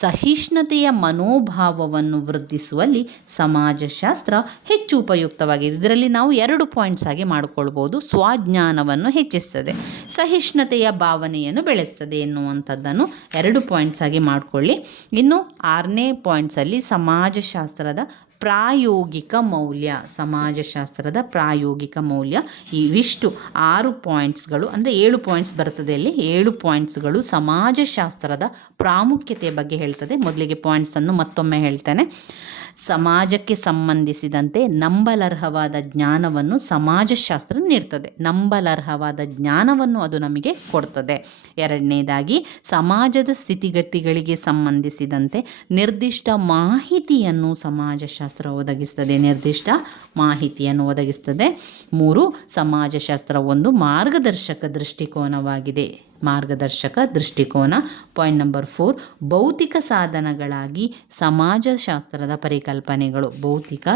ಸಹಿಷ್ಣುತೆಯ ಮನೋಭಾವವನ್ನು ಮನೋಭಾವವನ್ನು ವೃದ್ಧಿಸುವಲ್ಲಿ ಸಮಾಜಶಾಸ್ತ್ರ ಹೆಚ್ಚು ಉಪಯುಕ್ತವಾಗಿದೆ. ಇದರಲ್ಲಿ ನಾವು 2 ಪಾಯಿಂಟ್ಸ್ ಆಗಿ ಮಾಡಿಕೊಳ್ಬೋದು. ಸ್ವಜ್ಞಾನವನ್ನು ಹೆಚ್ಚಿಸ್ತದೆ, ಸಹಿಷ್ಣುತೆಯ ಭಾವನೆಯನ್ನು ಬೆಳೆಸ್ತದೆ ಎನ್ನುವಂಥದ್ದನ್ನು 2 ಪಾಯಿಂಟ್ಸ್ ಆಗಿ ಮಾಡಿಕೊಳ್ಳಿ. ಇನ್ನು 6ನೇ ಪಾಯಿಂಟ್ಸಲ್ಲಿ ಸಮಾಜಶಾಸ್ತ್ರದ ಪ್ರಾಯೋಗಿಕ ಮೌಲ್ಯ, ಸಮಾಜಶಾಸ್ತ್ರದ ಪ್ರಾಯೋಗಿಕ ಮೌಲ್ಯ. ಇವಿಷ್ಟು 6 ಪಾಯಿಂಟ್ಸ್ಗಳು, ಅಂದರೆ 7 ಪಾಯಿಂಟ್ಸ್ ಬರ್ತದೆ. ಅಲ್ಲಿ 7 ಪಾಯಿಂಟ್ಸ್ಗಳು ಸಮಾಜಶಾಸ್ತ್ರದ ಪ್ರಾಮುಖ್ಯತೆಯ ಬಗ್ಗೆ ಹೇಳ್ತದೆ. ಮೊದಲಿಗೆ ಪಾಯಿಂಟ್ಸನ್ನು ಮತ್ತೊಮ್ಮೆ ಹೇಳ್ತೇನೆ. ಸಮಾಜಕ್ಕೆ ಸಂಬಂಧಿಸಿದಂತೆ ನಂಬಲರ್ಹವಾದ ಜ್ಞಾನವನ್ನು ಸಮಾಜಶಾಸ್ತ್ರ ನೀಡ್ತದೆ. ನಂಬಲರ್ಹವಾದ ಜ್ಞಾನವನ್ನು ಅದು ನಮಗೆ ಕೊಡ್ತದೆ. 2ನೇದಾಗಿ ಸಮಾಜದ ಸ್ಥಿತಿಗತಿಗಳಿಗೆ ಸಂಬಂಧಿಸಿದಂತೆ ನಿರ್ದಿಷ್ಟ ಮಾಹಿತಿಯನ್ನು ಸಮಾಜಶಾಸ್ತ್ರ ಒದಗಿಸ್ತದೆ. ನಿರ್ದಿಷ್ಟ ಮಾಹಿತಿಯನ್ನು ಒದಗಿಸ್ತದೆ. 3 ಸಮಾಜಶಾಸ್ತ್ರ ಒಂದು ಮಾರ್ಗದರ್ಶಕ ದೃಷ್ಟಿಕೋನವಾಗಿದೆ. ಮಾರ್ಗದರ್ಶಕ ದೃಷ್ಟಿಕೋನ. ಪಾಯಿಂಟ್ ನಂಬರ್ 4 ಭೌತಿಕ ಸಾಧನಗಳಾಗಿ ಸಮಾಜಶಾಸ್ತ್ರದ ಪರಿಕಲ್ಪನೆಗಳು. ಭೌತಿಕ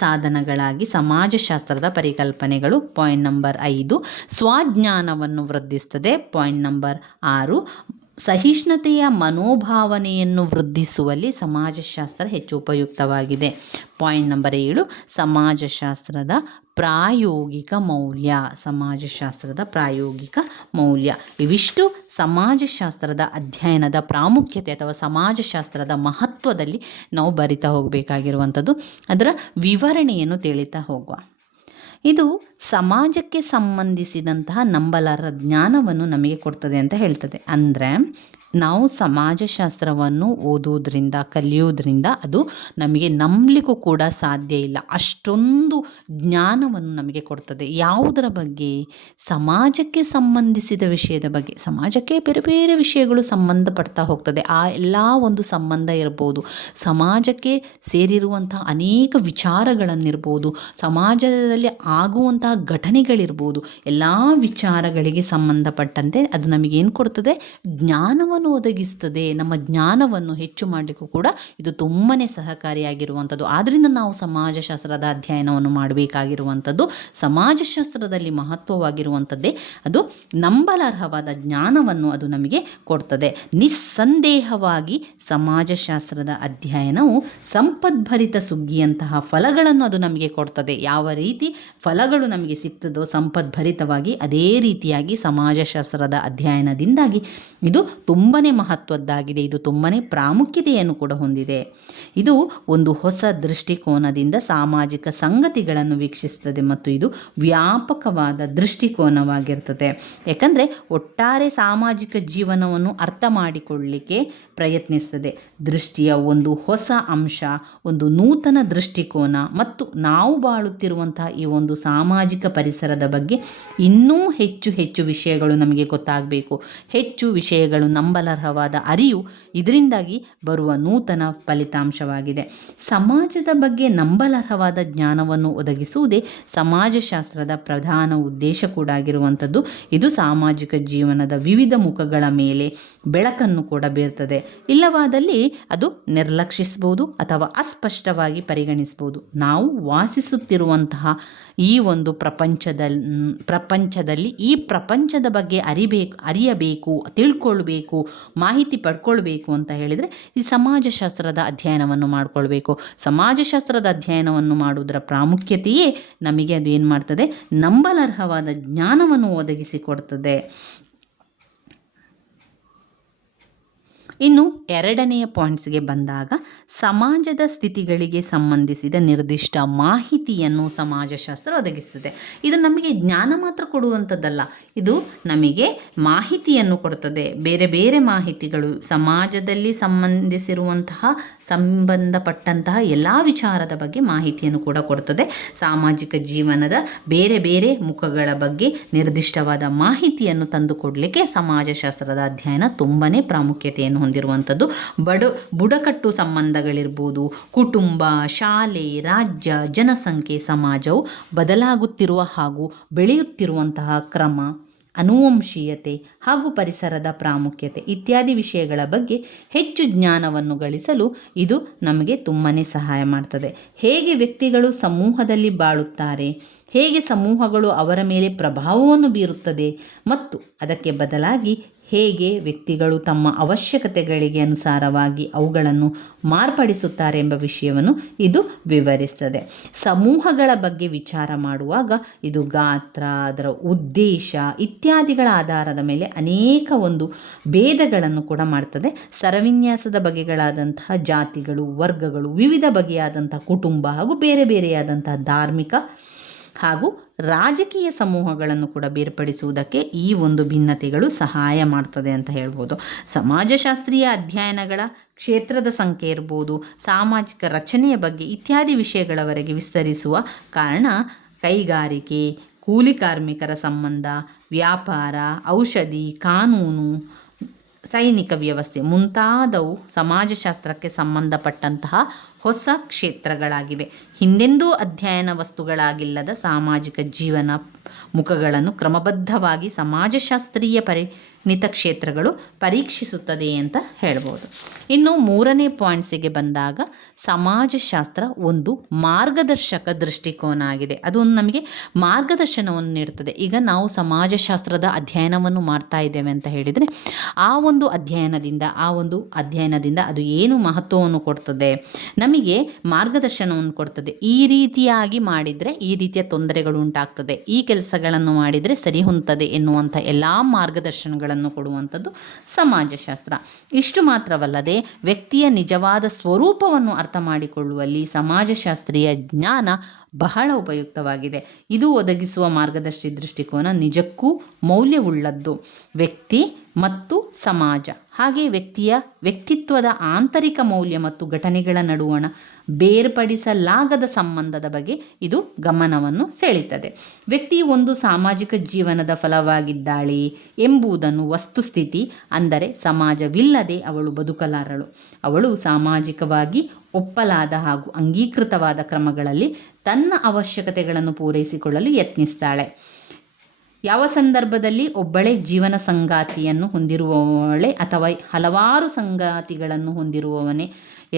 ಸಾಧನಗಳಾಗಿ ಸಮಾಜಶಾಸ್ತ್ರದ ಪರಿಕಲ್ಪನೆಗಳು. Point number 5 ಸ್ವಜ್ಞಾನವನ್ನು ವೃದ್ಧಿಸ್ತದೆ. ಪಾಯಿಂಟ್ ನಂಬರ್ 6 ಸಹಿಷ್ಣುತೆಯ ಮನೋಭಾವನೆಯನ್ನು ವೃದ್ಧಿಸುವಲ್ಲಿ ಸಮಾಜಶಾಸ್ತ್ರ ಹೆಚ್ಚು ಉಪಯುಕ್ತವಾಗಿದೆ. ಪಾಯಿಂಟ್ ನಂಬರ್ 7 ಸಮಾಜಶಾಸ್ತ್ರದ ಪ್ರಾಯೋಗಿಕ ಮೌಲ್ಯ. ಸಮಾಜಶಾಸ್ತ್ರದ ಪ್ರಾಯೋಗಿಕ ಮೌಲ್ಯ. ಇವಿಷ್ಟು ಸಮಾಜಶಾಸ್ತ್ರದ ಅಧ್ಯಯನದ ಪ್ರಾಮುಖ್ಯತೆ ಅಥವಾ ಸಮಾಜಶಾಸ್ತ್ರದ ಮಹತ್ವದಲ್ಲಿ ನಾವು ಬರಿತಾ ಹೋಗಬೇಕಾಗಿರುವಂಥದ್ದು. ಅದರ ವಿವರಣೆಯನ್ನು ತಿಳಿತಾ ಹೋಗುವ. ಇದು ಸಮಾಜಕ್ಕೆ ಸಂಬಂಧಿಸಿದಂತಹ ನಂಬಲಾರ ಜ್ಞಾನವನ್ನು ನಮಗೆ ಕೊಡ್ತದೆ ಅಂತ ಹೇಳ್ತದೆ. ಅಂದರೆ ನಾವು ಸಮಾಜಶಾಸ್ತ್ರವನ್ನು ಓದುವುದರಿಂದ, ಕಲಿಯೋದ್ರಿಂದ ಅದು ನಮಗೆ ನಂಬಲಿಕ್ಕೂ ಕೂಡ ಸಾಧ್ಯ ಇಲ್ಲ. ಅಷ್ಟೊಂದು ಜ್ಞಾನವನ್ನು ನಮಗೆ ಕೊಡ್ತದೆ. ಯಾವುದರ ಬಗ್ಗೆ? ಸಮಾಜಕ್ಕೆ ಸಂಬಂಧಿಸಿದ ವಿಷಯದ ಬಗ್ಗೆ. ಸಮಾಜಕ್ಕೆ ಬೇರೆ ಬೇರೆ ವಿಷಯಗಳು ಸಂಬಂಧಪಡ್ತಾ ಹೋಗ್ತದೆ. ಆ ಎಲ್ಲ ಒಂದು ಸಂಬಂಧ ಇರ್ಬೋದು, ಸಮಾಜಕ್ಕೆ ಸೇರಿರುವಂತಹ ಅನೇಕ ವಿಚಾರಗಳನ್ನಿರ್ಬೋದು, ಸಮಾಜದಲ್ಲಿ ಆಗುವಂತಹ ಘಟನೆಗಳಿರ್ಬೋದು, ಎಲ್ಲ ವಿಚಾರಗಳಿಗೆ ಸಂಬಂಧಪಟ್ಟಂತೆ ಅದು ನಮಗೇನು ಕೊಡ್ತದೆ? ಜ್ಞಾನವನ್ನು ಒದಗಿಸ್ತದೆ. ನಮ್ಮ ಜ್ಞಾನವನ್ನು ಹೆಚ್ಚು ಮಾಡಲಿಕ್ಕೂ ಕೂಡ ಇದು ತುಂಬಾ ಸಹಕಾರಿಯಾಗಿರುವಂಥದ್ದು. ಆದ್ದರಿಂದ ನಾವು ಸಮಾಜಶಾಸ್ತ್ರದ ಅಧ್ಯಯನವನ್ನು ಮಾಡಬೇಕಾಗಿರುವಂಥದ್ದು. ಸಮಾಜಶಾಸ್ತ್ರದಲ್ಲಿ ಮಹತ್ವವಾಗಿರುವಂಥದ್ದೇ ಅದು ನಂಬಲರ್ಹವಾದ ಜ್ಞಾನವನ್ನು ಅದು ನಮಗೆ ಕೊಡ್ತದೆ. ನಿಸ್ಸಂದೇಹವಾಗಿ ಸಮಾಜಶಾಸ್ತ್ರದ ಅಧ್ಯಯನವು ಸಂಪದ್ಭರಿತ ಸುಗ್ಗಿಯಂತಹ ಫಲಗಳನ್ನು ಅದು ನಮಗೆ ಕೊಡ್ತದೆ. ಯಾವ ರೀತಿ ಫಲಗಳು ನಮಗೆ ಸಿಗ್ತದೋ ಸಂಪದ್ಭರಿತವಾಗಿ, ಅದೇ ರೀತಿಯಾಗಿ ಸಮಾಜಶಾಸ್ತ್ರದ ಅಧ್ಯಯನದಿಂದಾಗಿ ಇದು ತುಂಬನೇ ಮಹತ್ವದ್ದಾಗಿದೆ. ಇದು ತುಂಬನೇ ಪ್ರಾಮುಖ್ಯತೆಯನ್ನು ಕೂಡ ಹೊಂದಿದೆ. ಇದು ಒಂದು ಹೊಸ ದೃಷ್ಟಿಕೋನದಿಂದ ಸಾಮಾಜಿಕ ಸಂಗತಿಗಳನ್ನು ವೀಕ್ಷಿಸುತ್ತದೆ ಮತ್ತು ಇದು ವ್ಯಾಪಕವಾದ ದೃಷ್ಟಿಕೋನವಾಗಿರ್ತದೆ. ಯಾಕಂದರೆ ಒಟ್ಟಾರೆ ಸಾಮಾಜಿಕ ಜೀವನವನ್ನು ಅರ್ಥ ಮಾಡಿಕೊಳ್ಳಲಿಕ್ಕೆ ಪ್ರಯತ್ನಿಸ್ತದೆ. ದೃಷ್ಟಿಯ ಒಂದು ಹೊಸ ಅಂಶ, ಒಂದು ನೂತನ ದೃಷ್ಟಿಕೋನ ಮತ್ತು ನಾವು ಬಾಳುತ್ತಿರುವಂತಹ ಈ ಒಂದು ಸಾಮಾಜಿಕ ಪರಿಸರದ ಬಗ್ಗೆ ಇನ್ನೂ ಹೆಚ್ಚು ವಿಷಯಗಳು ನಮಗೆ ಗೊತ್ತಾಗಬೇಕು. ಹೆಚ್ಚು ವಿಷಯಗಳು ನಂಬಲರ್ಹವಾದ ಅರಿವು ಇದರಿಂದಾಗಿ ಬರುವ ನೂತನ ಫಲಿತಾಂಶವಾಗಿದೆ. ಸಮಾಜದ ಬಗ್ಗೆ ನಂಬಲರ್ಹವಾದ ಜ್ಞಾನವನ್ನು ಒದಗಿಸುವುದೇ ಸಮಾಜಶಾಸ್ತ್ರದ ಪ್ರಧಾನ ಉದ್ದೇಶ ಕೂಡ ಆಗಿರುವಂಥದ್ದು. ಇದು ಸಾಮಾಜಿಕ ಜೀವನದ ವಿವಿಧ ಮುಖಗಳ ಮೇಲೆ ಬೆಳಕನ್ನು ಕೂಡ ಬೀರ್ತದೆ. ಇಲ್ಲವಾದಲ್ಲಿ ಅದು ನಿರ್ಲಕ್ಷಿಸಬಹುದು ಅಥವಾ ಅಸ್ಪಷ್ಟವಾಗಿ ಪರಿಗಣಿಸಬಹುದು. ನಾವು ವಾಸಿಸುತ್ತಿರುವಂತಹ ಈ ಒಂದು ಪ್ರಪಂಚದಲ್ಲಿ ಈ ಪ್ರಪಂಚದ ಬಗ್ಗೆ ಅರಿಯಬೇಕು, ತಿಳ್ಕೊಳ್ಬೇಕು, ಮಾಹಿತಿ ಪಡ್ಕೊಳ್ಬೇಕು ಅಂತ ಹೇಳಿದರೆ ಈ ಸಮಾಜಶಾಸ್ತ್ರದ ಅಧ್ಯಯನವನ್ನು ಮಾಡಿಕೊಳ್ಬೇಕು. ಸಮಾಜಶಾಸ್ತ್ರದ ಅಧ್ಯಯನವನ್ನು ಮಾಡುವುದರ ಪ್ರಾಮುಖ್ಯತೆಯೇ ನಮಗೆ ಅದು ಏನು ಮಾಡ್ತದೆ? ನಂಬಲರ್ಹವಾದ ಜ್ಞಾನವನ್ನು ಒದಗಿಸಿಕೊಡ್ತದೆ. ಇನ್ನು 2ನೆಯ ಪಾಯಿಂಟ್ಸ್ಗೆ ಬಂದಾಗ ಸಮಾಜದ ಸ್ಥಿತಿಗಳಿಗೆ ಸಂಬಂಧಿಸಿದ ನಿರ್ದಿಷ್ಟ ಮಾಹಿತಿಯನ್ನು ಸಮಾಜಶಾಸ್ತ್ರ ಒದಗಿಸ್ತದೆ. ಇದು ನಮಗೆ ಜ್ಞಾನ ಮಾತ್ರ ಕೊಡುವಂಥದ್ದಲ್ಲ, ಇದು ನಮಗೆ ಮಾಹಿತಿಯನ್ನು ಕೊಡ್ತದೆ. ಬೇರೆ ಬೇರೆ ಮಾಹಿತಿಗಳು ಸಮಾಜದಲ್ಲಿ ಸಂಬಂಧಪಟ್ಟಂತಹ ಎಲ್ಲ ವಿಚಾರದ ಬಗ್ಗೆ ಮಾಹಿತಿಯನ್ನು ಕೂಡ ಕೊಡ್ತದೆ. ಸಾಮಾಜಿಕ ಜೀವನದ ಬೇರೆ ಬೇರೆ ಮುಖಗಳ ಬಗ್ಗೆ ನಿರ್ದಿಷ್ಟವಾದ ಮಾಹಿತಿಯನ್ನು ತಂದುಕೊಡಲಿಕ್ಕೆ ಸಮಾಜಶಾಸ್ತ್ರದ ಅಧ್ಯಯನ ತುಂಬನೇ ಪ್ರಾಮುಖ್ಯತೆಯನ್ನು ಹೊಂದಿರುವಂಥದ್ದು. ಬುಡಕಟ್ಟು ಸಂಬಂಧಗಳಿರ್ಬೋದು, ಕುಟುಂಬ, ಶಾಲೆ, ರಾಜ್ಯ, ಜನಸಂಖ್ಯೆ, ಸಮಾಜವು ಬದಲಾಗುತ್ತಿರುವ ಹಾಗೂ ಬೆಳೆಯುತ್ತಿರುವಂತಹ ಕ್ರಮ, ಅನುವಂಶೀಯತೆ ಹಾಗೂ ಪರಿಸರದ ಪ್ರಾಮುಖ್ಯತೆ ಇತ್ಯಾದಿ ವಿಷಯಗಳ ಬಗ್ಗೆ ಹೆಚ್ಚು ಜ್ಞಾನವನ್ನು ಗಳಿಸಲು ಇದು ನಮಗೆ ತುಂಬಾ ಸಹಾಯ ಮಾಡ್ತದೆ. ಹೇಗೆ ವ್ಯಕ್ತಿಗಳು ಸಮೂಹದಲ್ಲಿ ಬಾಳುತ್ತಾರೆ, ಹೇಗೆ ಸಮೂಹಗಳು ಅವರ ಮೇಲೆ ಪ್ರಭಾವವನ್ನು ಬೀರುತ್ತದೆ ಮತ್ತು ಅದಕ್ಕೆ ಬದಲಾಗಿ ಹೇಗೆ ವ್ಯಕ್ತಿಗಳು ತಮ್ಮ ಅವಶ್ಯಕತೆಗಳಿಗೆ ಅನುಸಾರವಾಗಿ ಅವುಗಳನ್ನು ಮಾರ್ಪಡಿಸುತ್ತಾರೆ ಎಂಬ ವಿಷಯವನ್ನು ಇದು ವಿವರಿಸ್ತದೆ. ಸಮೂಹಗಳ ಬಗ್ಗೆ ವಿಚಾರ ಮಾಡುವಾಗ ಇದು ಗಾತ್ರ, ಅದರ ಉದ್ದೇಶ ಇತ್ಯಾದಿಗಳ ಆಧಾರದ ಮೇಲೆ ಅನೇಕ ಒಂದು ಭೇದಗಳನ್ನು ಕೂಡ ಮಾಡ್ತದೆ. ಸರವಿನ್ಯಾಸದ ಬಗೆಗಳಾದಂತಹ ಜಾತಿಗಳು, ವರ್ಗಗಳು, ವಿವಿಧ ಬಗೆಯಾದಂತಹ ಕುಟುಂಬ ಹಾಗೂ ಬೇರೆ ಬೇರೆಯಾದಂತಹ ಧಾರ್ಮಿಕ ಹಾಗೂ ರಾಜಕೀಯ ಸಮೂಹಗಳನ್ನು ಕೂಡ ಬೇರ್ಪಡಿಸುವುದಕ್ಕೆ ಈ ಒಂದು ಭಿನ್ನತೆಗಳು ಸಹಾಯ ಮಾಡ್ತದೆ ಅಂತ ಹೇಳ್ಬೋದು. ಸಮಾಜಶಾಸ್ತ್ರೀಯ ಅಧ್ಯಯನಗಳ ಕ್ಷೇತ್ರದ ಸಂಖ್ಯೆ ಇರ್ಬೋದು, ಸಾಮಾಜಿಕ ರಚನೆಯ ಬಗ್ಗೆ ಇತ್ಯಾದಿ ವಿಷಯಗಳವರೆಗೆ ವಿಸ್ತರಿಸುವ ಕಾರಣ ಕೈಗಾರಿಕೆ, ಕೂಲಿ ಕಾರ್ಮಿಕರ ಸಂಬಂಧ, ವ್ಯಾಪಾರ, ಔಷಧಿ, ಕಾನೂನು, ಸೈನಿಕ ವ್ಯವಸ್ಥೆ ಮುಂತಾದವು ಸಮಾಜಶಾಸ್ತ್ರಕ್ಕೆ ಸಂಬಂಧಪಟ್ಟಂತಹ ಹೊಸ ಕ್ಷೇತ್ರಗಳಾಗಿವೆ. ಹಿಂದೆಂದೂ ಅಧ್ಯಯನ ವಸ್ತುಗಳಾಗಿಲ್ಲದ ಸಾಮಾಜಿಕ ಜೀವನ ಮುಖಗಳನ್ನು ಕ್ರಮಬದ್ಧವಾಗಿ ಸಮಾಜಶಾಸ್ತ್ರೀಯ ಪರಿಣಿತ ಕ್ಷೇತ್ರಗಳು ಪರೀಕ್ಷಿಸುತ್ತದೆ ಅಂತ ಹೇಳ್ಬೋದು. ಇನ್ನು ಮೂರನೇ ಪಾಯಿಂಟ್ಸಿಗೆ ಬಂದಾಗ ಸಮಾಜಶಾಸ್ತ್ರ ಒಂದು ಮಾರ್ಗದರ್ಶಕ ದೃಷ್ಟಿಕೋನ ಆಗಿದೆ. ಅದು ನಮಗೆ ಮಾರ್ಗದರ್ಶನವನ್ನು ನೀಡುತ್ತದೆ. ಈಗ ನಾವು ಸಮಾಜಶಾಸ್ತ್ರದ ಅಧ್ಯಯನವನ್ನು ಮಾಡ್ತಾ ಇದ್ದೇವೆ ಅಂತ ಹೇಳಿದರೆ ಆ ಒಂದು ಅಧ್ಯಯನದಿಂದ ಅದು ಏನು ಮಹತ್ವವನ್ನು ಕೊಡ್ತದೆ, ನಮಗೆ ಮಾರ್ಗದರ್ಶನವನ್ನು ಕೊಡ್ತದೆ. ಈ ರೀತಿಯಾಗಿ ಮಾಡಿದರೆ ಈ ರೀತಿಯ ತೊಂದರೆಗಳು ಉಂಟಾಗ್ತದೆ, ಈ ಕೆಲಸಗಳನ್ನು ಮಾಡಿದರೆ ಸರಿ ಹೊಂದುತ್ತದೆ ಎನ್ನುವಂಥ ಎಲ್ಲ ಮಾರ್ಗದರ್ಶನಗಳನ್ನು ಕೊಡುವಂಥದ್ದು ಸಮಾಜಶಾಸ್ತ್ರ. ಇಷ್ಟು ಮಾತ್ರವಲ್ಲದೆ ವ್ಯಕ್ತಿಯ ನಿಜವಾದ ಸ್ವರೂಪವನ್ನು ಅರ್ಥ ಮಾಡಿಕೊಳ್ಳುವಲ್ಲಿ ಸಮಾಜಶಾಸ್ತ್ರೀಯ ಜ್ಞಾನ ಬಹಳ ಉಪಯುಕ್ತವಾಗಿದೆ. ಇದು ಒದಗಿಸುವ ಮಾರ್ಗದರ್ಶಿ ದೃಷ್ಟಿಕೋನ ನಿಜಕ್ಕೂ ಮೌಲ್ಯವುಳ್ಳದ್ದು. ವ್ಯಕ್ತಿ ಮತ್ತು ಸಮಾಜ ಹಾಗೆ ವ್ಯಕ್ತಿತ್ವದ ಆಂತರಿಕ ಮೌಲ್ಯ ಮತ್ತು ಘಟನೆಗಳ ನಡುವಣ ಬೇರ್ಪಡಿಸಲಾಗದ ಸಂಬಂಧದ ಬಗ್ಗೆ ಇದು ಗಮನವನ್ನು ಸೆಳೀತದೆ. ವ್ಯಕ್ತಿ ಒಂದು ಸಾಮಾಜಿಕ ಜೀವನದ ಫಲವಾಗಿದ್ದಾಳೆ ಎಂಬುದನ್ನು ವಸ್ತುಸ್ಥಿತಿ. ಅಂದರೆ ಸಮಾಜವಿಲ್ಲದೆ ಅವಳು ಬದುಕಲಾರಳು. ಅವಳು ಸಾಮಾಜಿಕವಾಗಿ ಒಪ್ಪಲಾದ ಹಾಗೂ ಅಂಗೀಕೃತವಾದ ಕ್ರಮಗಳಲ್ಲಿ ತನ್ನ ಅವಶ್ಯಕತೆಗಳನ್ನು ಪೂರೈಸಿಕೊಳ್ಳಲು ಯತ್ನಿಸ್ತಾಳೆ. ಯಾವ ಸಂದರ್ಭದಲ್ಲಿ ಒಬ್ಬಳೇ ಜೀವನ ಸಂಗಾತಿಯನ್ನು ಹೊಂದಿರುವವಳೆ ಅಥವಾ ಹಲವಾರು ಸಂಗಾತಿಗಳನ್ನು ಹೊಂದಿರುವವನೇ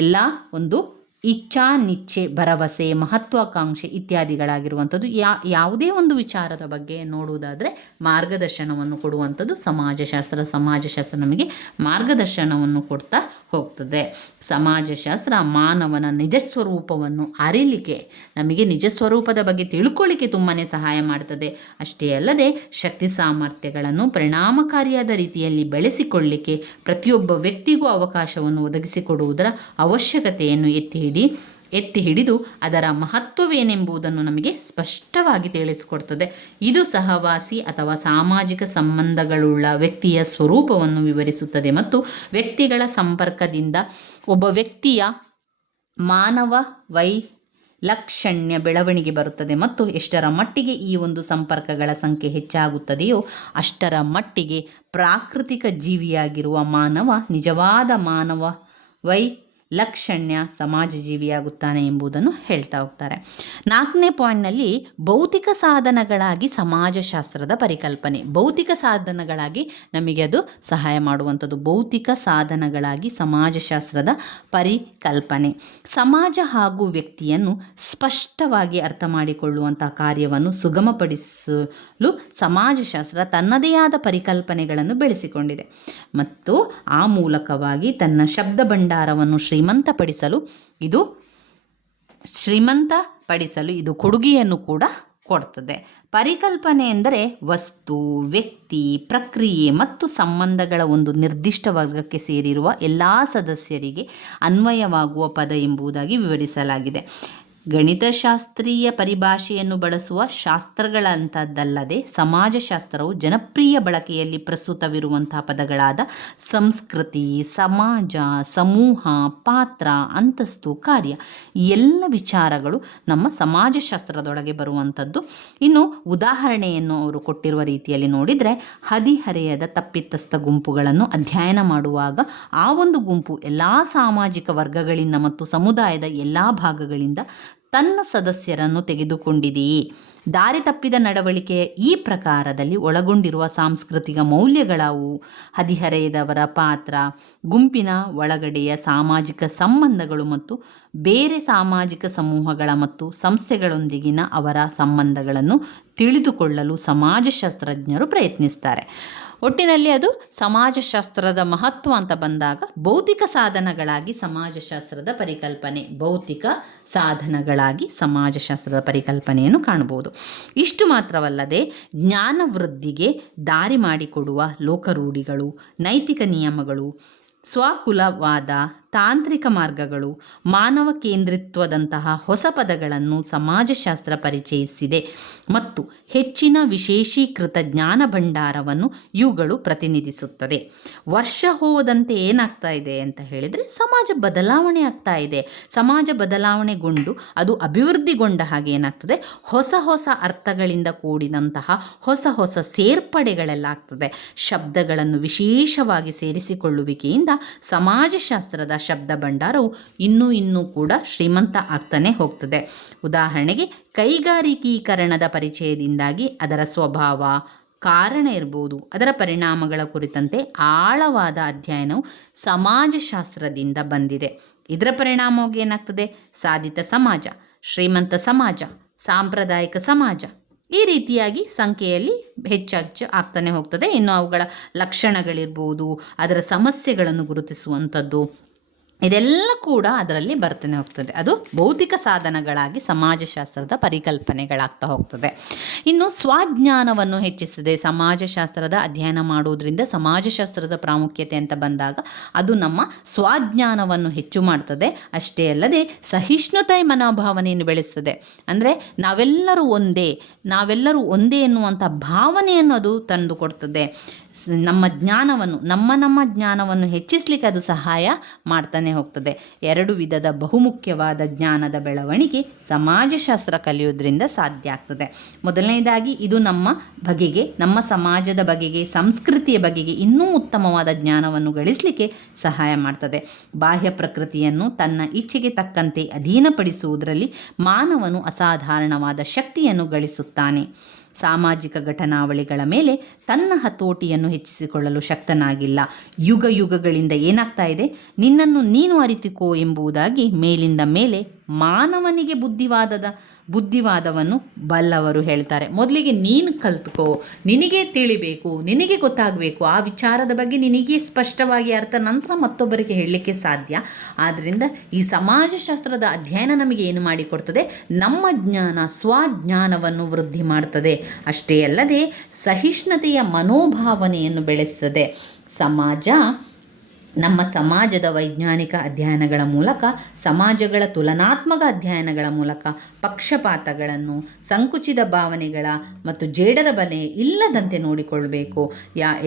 ಎಲ್ಲ ಒಂದು ಇಚ್ಛಾ, ನಿಚ್ಛೆ, ಭರವಸೆ, ಮಹತ್ವಾಕಾಂಕ್ಷೆ ಇತ್ಯಾದಿಗಳಾಗಿರುವಂಥದ್ದು. ಯಾವುದೇ ಒಂದು ವಿಚಾರದ ಬಗ್ಗೆ ನೋಡುವುದಾದರೆ ಮಾರ್ಗದರ್ಶನವನ್ನು ಕೊಡುವಂಥದ್ದು ಸಮಾಜಶಾಸ್ತ್ರ ನಮಗೆ ಮಾರ್ಗದರ್ಶನವನ್ನು ಕೊಡ್ತಾ ಹೋಗ್ತದೆ. ಸಮಾಜಶಾಸ್ತ್ರ ಮಾನವನ ನಿಜ ಸ್ವರೂಪವನ್ನು ಅರಿಲಿಕ್ಕೆ, ನಮಗೆ ನಿಜ ಸ್ವರೂಪದ ಬಗ್ಗೆ ತಿಳ್ಕೊಳ್ಳಿಕ್ಕೆ ತುಂಬಾ ಸಹಾಯ ಮಾಡ್ತದೆ. ಅಷ್ಟೇ ಅಲ್ಲದೆ ಶಕ್ತಿ ಸಾಮರ್ಥ್ಯಗಳನ್ನು ಪರಿಣಾಮಕಾರಿಯಾದ ರೀತಿಯಲ್ಲಿ ಬೆಳೆಸಿಕೊಳ್ಳಿಕ್ಕೆ ಪ್ರತಿಯೊಬ್ಬ ವ್ಯಕ್ತಿಗೂ ಅವಕಾಶವನ್ನು ಒದಗಿಸಿಕೊಡುವುದರ ಅವಶ್ಯಕತೆಯನ್ನು ಎತ್ತಿ ಹಿಡಿದು ಅದರ ಮಹತ್ವವೇನೆಂಬುದನ್ನು ನಮಗೆ ಸ್ಪಷ್ಟವಾಗಿ ತಿಳಿಸಿಕೊಡ್ತದೆ. ಇದು ಸಹವಾಸಿ ಅಥವಾ ಸಾಮಾಜಿಕ ಸಂಬಂಧಗಳುಳ್ಳ ವ್ಯಕ್ತಿಯ ಸ್ವರೂಪವನ್ನು ವಿವರಿಸುತ್ತದೆ ಮತ್ತು ವ್ಯಕ್ತಿಗಳ ಸಂಪರ್ಕದಿಂದ ಒಬ್ಬ ವ್ಯಕ್ತಿಯ ಮಾನವ ವೈಲಕ್ಷಣ್ಯ ಬೆಳವಣಿಗೆ ಬರುತ್ತದೆ ಮತ್ತು ಎಷ್ಟರ ಮಟ್ಟಿಗೆ ಈ ಒಂದು ಸಂಪರ್ಕಗಳ ಸಂಖ್ಯೆ ಹೆಚ್ಚಾಗುತ್ತದೆಯೋ ಅಷ್ಟರ ಮಟ್ಟಿಗೆ ಪ್ರಾಕೃತಿಕ ಜೀವಿಯಾಗಿರುವ ಮಾನವ ನಿಜವಾದ ಮಾನವ ಲಕ್ಷಣ್ಯ ಸಮಾಜ ಜೀವಿಯಾಗುತ್ತಾನೆ ಎಂಬುದನ್ನು ಹೇಳ್ತಾ ಹೋಗ್ತಾರೆ. 4ನೇ ಪಾಯಿಂಟ್ನಲ್ಲಿ ಭೌತಿಕ ಸಾಧನಗಳಾಗಿ ಸಮಾಜಶಾಸ್ತ್ರದ ಪರಿಕಲ್ಪನೆ. ಭೌತಿಕ ಸಾಧನಗಳಾಗಿ ನಮಗೆ ಅದು ಸಹಾಯ ಮಾಡುವಂಥದ್ದು. ಭೌತಿಕ ಸಾಧನಗಳಾಗಿ ಸಮಾಜಶಾಸ್ತ್ರದ ಪರಿಕಲ್ಪನೆ ಸಮಾಜ ಹಾಗೂ ವ್ಯಕ್ತಿಯನ್ನು ಸ್ಪಷ್ಟವಾಗಿ ಅರ್ಥ ಮಾಡಿಕೊಳ್ಳುವಂಥ ಕಾರ್ಯವನ್ನು ಸುಗಮಪಡಿಸಲು ಸಮಾಜಶಾಸ್ತ್ರ ತನ್ನದೇ ಆದ ಪರಿಕಲ್ಪನೆಗಳನ್ನು ಬೆಳೆಸಿಕೊಂಡಿದೆ ಮತ್ತು ಆ ಮೂಲಕವಾಗಿ ತನ್ನ ಶಬ್ದ ಭಂಡಾರವನ್ನು ಶ್ರೀಮಂತಪಡಿಸಲು ಇದು ಕೊಡುಗೆಯನ್ನು ಕೂಡ ಕೊಡ್ತದೆ. ಪರಿಕಲ್ಪನೆ ಎಂದರೆ ವಸ್ತು, ವ್ಯಕ್ತಿ, ಪ್ರಕ್ರಿಯೆ ಮತ್ತು ಸಂಬಂಧಗಳ ಒಂದು ನಿರ್ದಿಷ್ಟ ವರ್ಗಕ್ಕೆ ಸೇರಿರುವ ಎಲ್ಲ ಸದಸ್ಯರಿಗೆ ಅನ್ವಯವಾಗುವ ಪದ ಎಂಬುದಾಗಿ ವಿವರಿಸಲಾಗಿದೆ. ಗಣಿತಶಾಸ್ತ್ರೀಯ ಪರಿಭಾಷೆಯನ್ನು ಬಳಸುವ ಶಾಸ್ತ್ರಗಳಂಥದ್ದಲ್ಲದೆ ಸಮಾಜಶಾಸ್ತ್ರವು ಜನಪ್ರಿಯ ಬಳಕೆಯಲ್ಲಿ ಪ್ರಸ್ತುತವಿರುವಂತಹ ಪದಗಳಾದ ಸಂಸ್ಕೃತಿ, ಸಮಾಜ, ಸಮೂಹ, ಪಾತ್ರ, ಅಂತಸ್ತು, ಕಾರ್ಯ ಈ ಎಲ್ಲ ವಿಚಾರಗಳು ನಮ್ಮ ಸಮಾಜಶಾಸ್ತ್ರದೊಳಗೆ ಬರುವಂಥದ್ದು. ಇನ್ನು ಉದಾಹರಣೆಯನ್ನು ಅವರು ಕೊಟ್ಟಿರುವ ರೀತಿಯಲ್ಲಿ ನೋಡಿದರೆ ಹದಿಹರೆಯದ ತಪ್ಪಿತಸ್ಥ ಗುಂಪುಗಳನ್ನು ಅಧ್ಯಯನ ಮಾಡುವಾಗ ಆ ಒಂದು ಗುಂಪು ಎಲ್ಲ ಸಾಮಾಜಿಕ ವರ್ಗಗಳಿಂದ ಮತ್ತು ಸಮುದಾಯದ ಎಲ್ಲ ಭಾಗಗಳಿಂದ ತನ್ನ ಸದಸ್ಯರನ್ನು ತೆಗೆದುಕೊಂಡಿದೆಯೇ? ದಾರಿ ತಪ್ಪಿದ ನಡವಳಿಕೆಯ ಈ ಪ್ರಕಾರದಲ್ಲಿ ಒಳಗೊಂಡಿರುವ ಸಾಂಸ್ಕೃತಿಕ ಮೌಲ್ಯಗಳಾವು? ಹದಿಹರೆಯದವರ ಪಾತ್ರ, ಗುಂಪಿನ ಒಳಗಡೆಯ ಸಾಮಾಜಿಕ ಸಂಬಂಧಗಳು ಮತ್ತು ಬೇರೆ ಸಾಮಾಜಿಕ ಸಮೂಹಗಳ ಮತ್ತು ಸಂಸ್ಥೆಗಳೊಂದಿಗಿನ ಅವರ ಸಂಬಂಧಗಳನ್ನು ತಿಳಿದುಕೊಳ್ಳಲು ಸಮಾಜಶಾಸ್ತ್ರಜ್ಞರು ಪ್ರಯತ್ನಿಸ್ತಾರೆ. ಒಟ್ಟಿನಲ್ಲಿ ಅದು ಸಮಾಜಶಾಸ್ತ್ರದ ಮಹತ್ವ ಅಂತ ಬಂದಾಗ ಭೌತಿಕ ಸಾಧನಗಳಾಗಿ ಸಮಾಜಶಾಸ್ತ್ರದ ಪರಿಕಲ್ಪನೆ, ಭೌತಿಕ ಸಾಧನಗಳಾಗಿ ಸಮಾಜಶಾಸ್ತ್ರದ ಪರಿಕಲ್ಪನೆಯನ್ನು ಕಾಣಬಹುದು. ಇಷ್ಟು ಮಾತ್ರವಲ್ಲದೆ ಜ್ಞಾನ ವೃದ್ಧಿಗೆ ದಾರಿ ಮಾಡಿಕೊಡುವ ಲೋಕರೂಢಿಗಳು, ನೈತಿಕ ನಿಯಮಗಳು, ಸ್ವಕುಲವಾದ, ತಾಂತ್ರಿಕ ಮಾರ್ಗಗಳು, ಮಾನವ ಕೇಂದ್ರಿತ್ವದಂತಹ ಹೊಸ ಪದಗಳನ್ನು ಸಮಾಜಶಾಸ್ತ್ರ ಪರಿಚಯಿಸಿದೆ ಮತ್ತು ಹೆಚ್ಚಿನ ವಿಶೇಷೀಕೃತ ಜ್ಞಾನ ಭಂಡಾರವನ್ನು ಇವುಗಳು ಪ್ರತಿನಿಧಿಸುತ್ತದೆ. ವರ್ಷ ಹೋದಂತೆ ಏನಾಗ್ತಾ ಇದೆ ಅಂತ ಹೇಳಿದರೆ ಸಮಾಜ ಬದಲಾವಣೆ ಆಗ್ತಾ ಇದೆ. ಸಮಾಜ ಬದಲಾವಣೆಗೊಂಡು ಅದು ಅಭಿವೃದ್ಧಿಗೊಂಡ ಹಾಗೆ ಏನಾಗ್ತದೆ, ಹೊಸ ಹೊಸ ಅರ್ಥಗಳಿಂದ ಕೂಡಿದಂತಹ ಹೊಸ ಹೊಸ ಸೇರ್ಪಡೆಗಳೆಲ್ಲ ಆಗ್ತದೆ. ಶಬ್ದಗಳನ್ನು ವಿಶೇಷವಾಗಿ ಸೇರಿಸಿಕೊಳ್ಳುವಿಕೆಯಿಂದ ಸಮಾಜಶಾಸ್ತ್ರದ ಶಬ್ದ ಭಂಡಾರವು ಇನ್ನೂ ಕೂಡ ಶ್ರೀಮಂತ ಆಗ್ತಾನೆ ಹೋಗ್ತದೆ. ಉದಾಹರಣೆಗೆ ಕೈಗಾರಿಕೀಕರಣದ ಪರಿಚಯದಿಂದಾಗಿ ಅದರ ಸ್ವಭಾವ, ಕಾರಣ ಇರ್ಬೋದು, ಅದರ ಪರಿಣಾಮಗಳ ಕುರಿತಂತೆ ಆಳವಾದ ಅಧ್ಯಯನವು ಸಮಾಜಶಾಸ್ತ್ರದಿಂದ ಬಂದಿದೆ. ಇದರ ಪರಿಣಾಮವಾಗಿ ಏನಾಗ್ತದೆ, ಸಾಧಿತ ಸಮಾಜ, ಶ್ರೀಮಂತ ಸಮಾಜ, ಸಾಂಪ್ರದಾಯಿಕ ಸಮಾಜ, ಈ ರೀತಿಯಾಗಿ ಸಂಖ್ಯೆಯಲ್ಲಿ ಹೆಚ್ಚು ಆಗ್ತಾನೆ ಹೋಗ್ತದೆ. ಇನ್ನು ಅವುಗಳ ಲಕ್ಷಣಗಳಿರ್ಬೋದು, ಅದರ ಸಮಸ್ಯೆಗಳನ್ನು ಗುರುತಿಸುವಂಥದ್ದು, ಇದೆಲ್ಲ ಕೂಡ ಅದರಲ್ಲಿ ಬರ್ತಾನೆ ಹೋಗ್ತದೆ. ಅದು ಭೌತಿಕ ಸಾಧನಗಳಾಗಿ ಸಮಾಜಶಾಸ್ತ್ರದ ಪರಿಕಲ್ಪನೆಗಳಾಗ್ತಾ ಹೋಗ್ತದೆ. ಇನ್ನು ಸ್ವಜ್ಞಾನವನ್ನು ಹೆಚ್ಚಿಸಿದೆ. ಸಮಾಜಶಾಸ್ತ್ರದ ಅಧ್ಯಯನ ಮಾಡುವುದರಿಂದ ಸಮಾಜಶಾಸ್ತ್ರದ ಪ್ರಾಮುಖ್ಯತೆ ಅಂತ ಬಂದಾಗ ಅದು ನಮ್ಮ ಸ್ವಜ್ಞಾನವನ್ನು ಹೆಚ್ಚು ಮಾಡ್ತದೆ. ಅಷ್ಟೇ ಅಲ್ಲದೆ ಸಹಿಷ್ಣುತೆ ಮನೋಭಾವನೆಯನ್ನು ಬೆಳೆಸ್ತದೆ. ಅಂದರೆ ನಾವೆಲ್ಲರೂ ಒಂದೇ ಎನ್ನುವಂಥ ಭಾವನೆಯನ್ನು ಅದು ತಂದು ಕೊಡ್ತದೆ. ನಮ್ಮ ಜ್ಞಾನವನ್ನು ನಮ್ಮ ಜ್ಞಾನವನ್ನು ಹೆಚ್ಚಿಸಲಿಕ್ಕೆ ಅದು ಸಹಾಯ ಮಾಡ್ತಾನೆ ಹೋಗ್ತದೆ. ಎರಡು ವಿಧದ ಬಹುಮುಖ್ಯವಾದ ಜ್ಞಾನದ ಬೆಳವಣಿಗೆ ಸಮಾಜಶಾಸ್ತ್ರ ಕಲಿಯೋದ್ರಿಂದ ಸಾಧ್ಯ ಆಗ್ತದೆ. ಮೊದಲನೇದಾಗಿ ಇದು ನಮ್ಮ ಬಗೆಗೆ, ನಮ್ಮ ಸಮಾಜದ ಬಗೆಗೆ, ಸಂಸ್ಕೃತಿಯ ಬಗೆಗೆ ಇನ್ನೂ ಉತ್ತಮವಾದ ಜ್ಞಾನವನ್ನು ಗಳಿಸಲಿಕ್ಕೆ ಸಹಾಯ ಮಾಡ್ತದೆ. ಬಾಹ್ಯ ಪ್ರಕೃತಿಯನ್ನು ತನ್ನ ಇಚ್ಛೆಗೆ ತಕ್ಕಂತೆ ಅಧೀನಪಡಿಸುವುದರಲ್ಲಿ ಮಾನವನು ಅಸಾಧಾರಣವಾದ ಶಕ್ತಿಯನ್ನು ಗಳಿಸುತ್ತಾನೆ. ಸಾಮಾಜಿಕ ಘಟನಾವಳಿಗಳ ಮೇಲೆ ತನ್ನ ಹತೋಟಿಯನ್ನು ಹೆಚ್ಚಿಸಿಕೊಳ್ಳಲು ಶಕ್ತನಾಗಿಲ್ಲ. ಯುಗಗಳಿಂದ ಏನಾಗ್ತಾ ಇದೆ, ನಿನ್ನನ್ನು ನೀನು ಅರಿತುಕೋ ಎಂಬುದಾಗಿ ಮೇಲಿಂದ ಮೇಲೆ ಮಾನವನಿಗೆ ಬುದ್ಧಿವಾದವನ್ನು ಬಲ್ಲವರು ಹೇಳ್ತಾರೆ. ಮೊದಲಿಗೆ ನೀನು ಕಲ್ತ್ಕೋ, ನಿನಗೆ ತಿಳಿಬೇಕು, ನಿನಗೆ ಗೊತ್ತಾಗಬೇಕು, ಆ ವಿಚಾರದ ಬಗ್ಗೆ ನಿನಗೆ ಸ್ಪಷ್ಟವಾಗಿ ಅರ್ಥ, ನಂತರ ಮತ್ತೊಬ್ಬರಿಗೆ ಹೇಳಲಿಕ್ಕೆ ಸಾಧ್ಯ. ಆದ್ದರಿಂದ ಈ ಸಮಾಜಶಾಸ್ತ್ರದ ಅಧ್ಯಯನ ನಮಗೆ ಏನು ಮಾಡಿಕೊಡ್ತದೆ, ನಮ್ಮ ಜ್ಞಾನ, ಸ್ವಜ್ಞಾನವನ್ನು ವೃದ್ಧಿ ಮಾಡ್ತದೆ. ಅಷ್ಟೇ ಅಲ್ಲದೆ ಸಹಿಷ್ಣುತೆಯ ಮನೋಭಾವನೆಯನ್ನು ಬೆಳೆಸ್ತದೆ. ನಮ್ಮ ಸಮಾಜದ ವೈಜ್ಞಾನಿಕ ಅಧ್ಯಯನಗಳ ಮೂಲಕ, ಸಮಾಜಗಳ ತುಲನಾತ್ಮಕ ಅಧ್ಯಯನಗಳ ಮೂಲಕ ಪಕ್ಷಪಾತಗಳನ್ನು, ಸಂಕುಚಿತ ಭಾವನೆಗಳ ಮತ್ತು ಜೇಡರ ಬಲೆ ಇಲ್ಲದಂತೆ ನೋಡಿಕೊಳ್ಬೇಕು.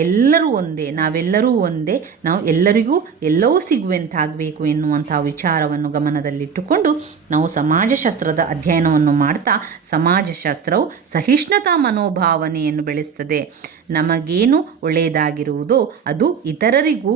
ಎಲ್ಲರೂ ಒಂದೇ, ನಾವೆಲ್ಲರೂ ಒಂದೇ, ನಾವು ಎಲ್ಲರಿಗೂ ಎಲ್ಲವೂ ಸಿಗುವಂತಾಗಬೇಕು ಎನ್ನುವಂಥ ವಿಚಾರವನ್ನು ಗಮನದಲ್ಲಿಟ್ಟುಕೊಂಡು ನಾವು ಸಮಾಜಶಾಸ್ತ್ರದ ಅಧ್ಯಯನವನ್ನು ಮಾಡ್ತಾ ಸಮಾಜಶಾಸ್ತ್ರವು ಸಹಿಷ್ಣುತಾ ಮನೋಭಾವನೆಯನ್ನು ಬೆಳೆಸ್ತದೆ. ನಮಗೇನು ಒಳ್ಳೆಯದಾಗಿರುವುದೋ ಅದು ಇತರರಿಗೂ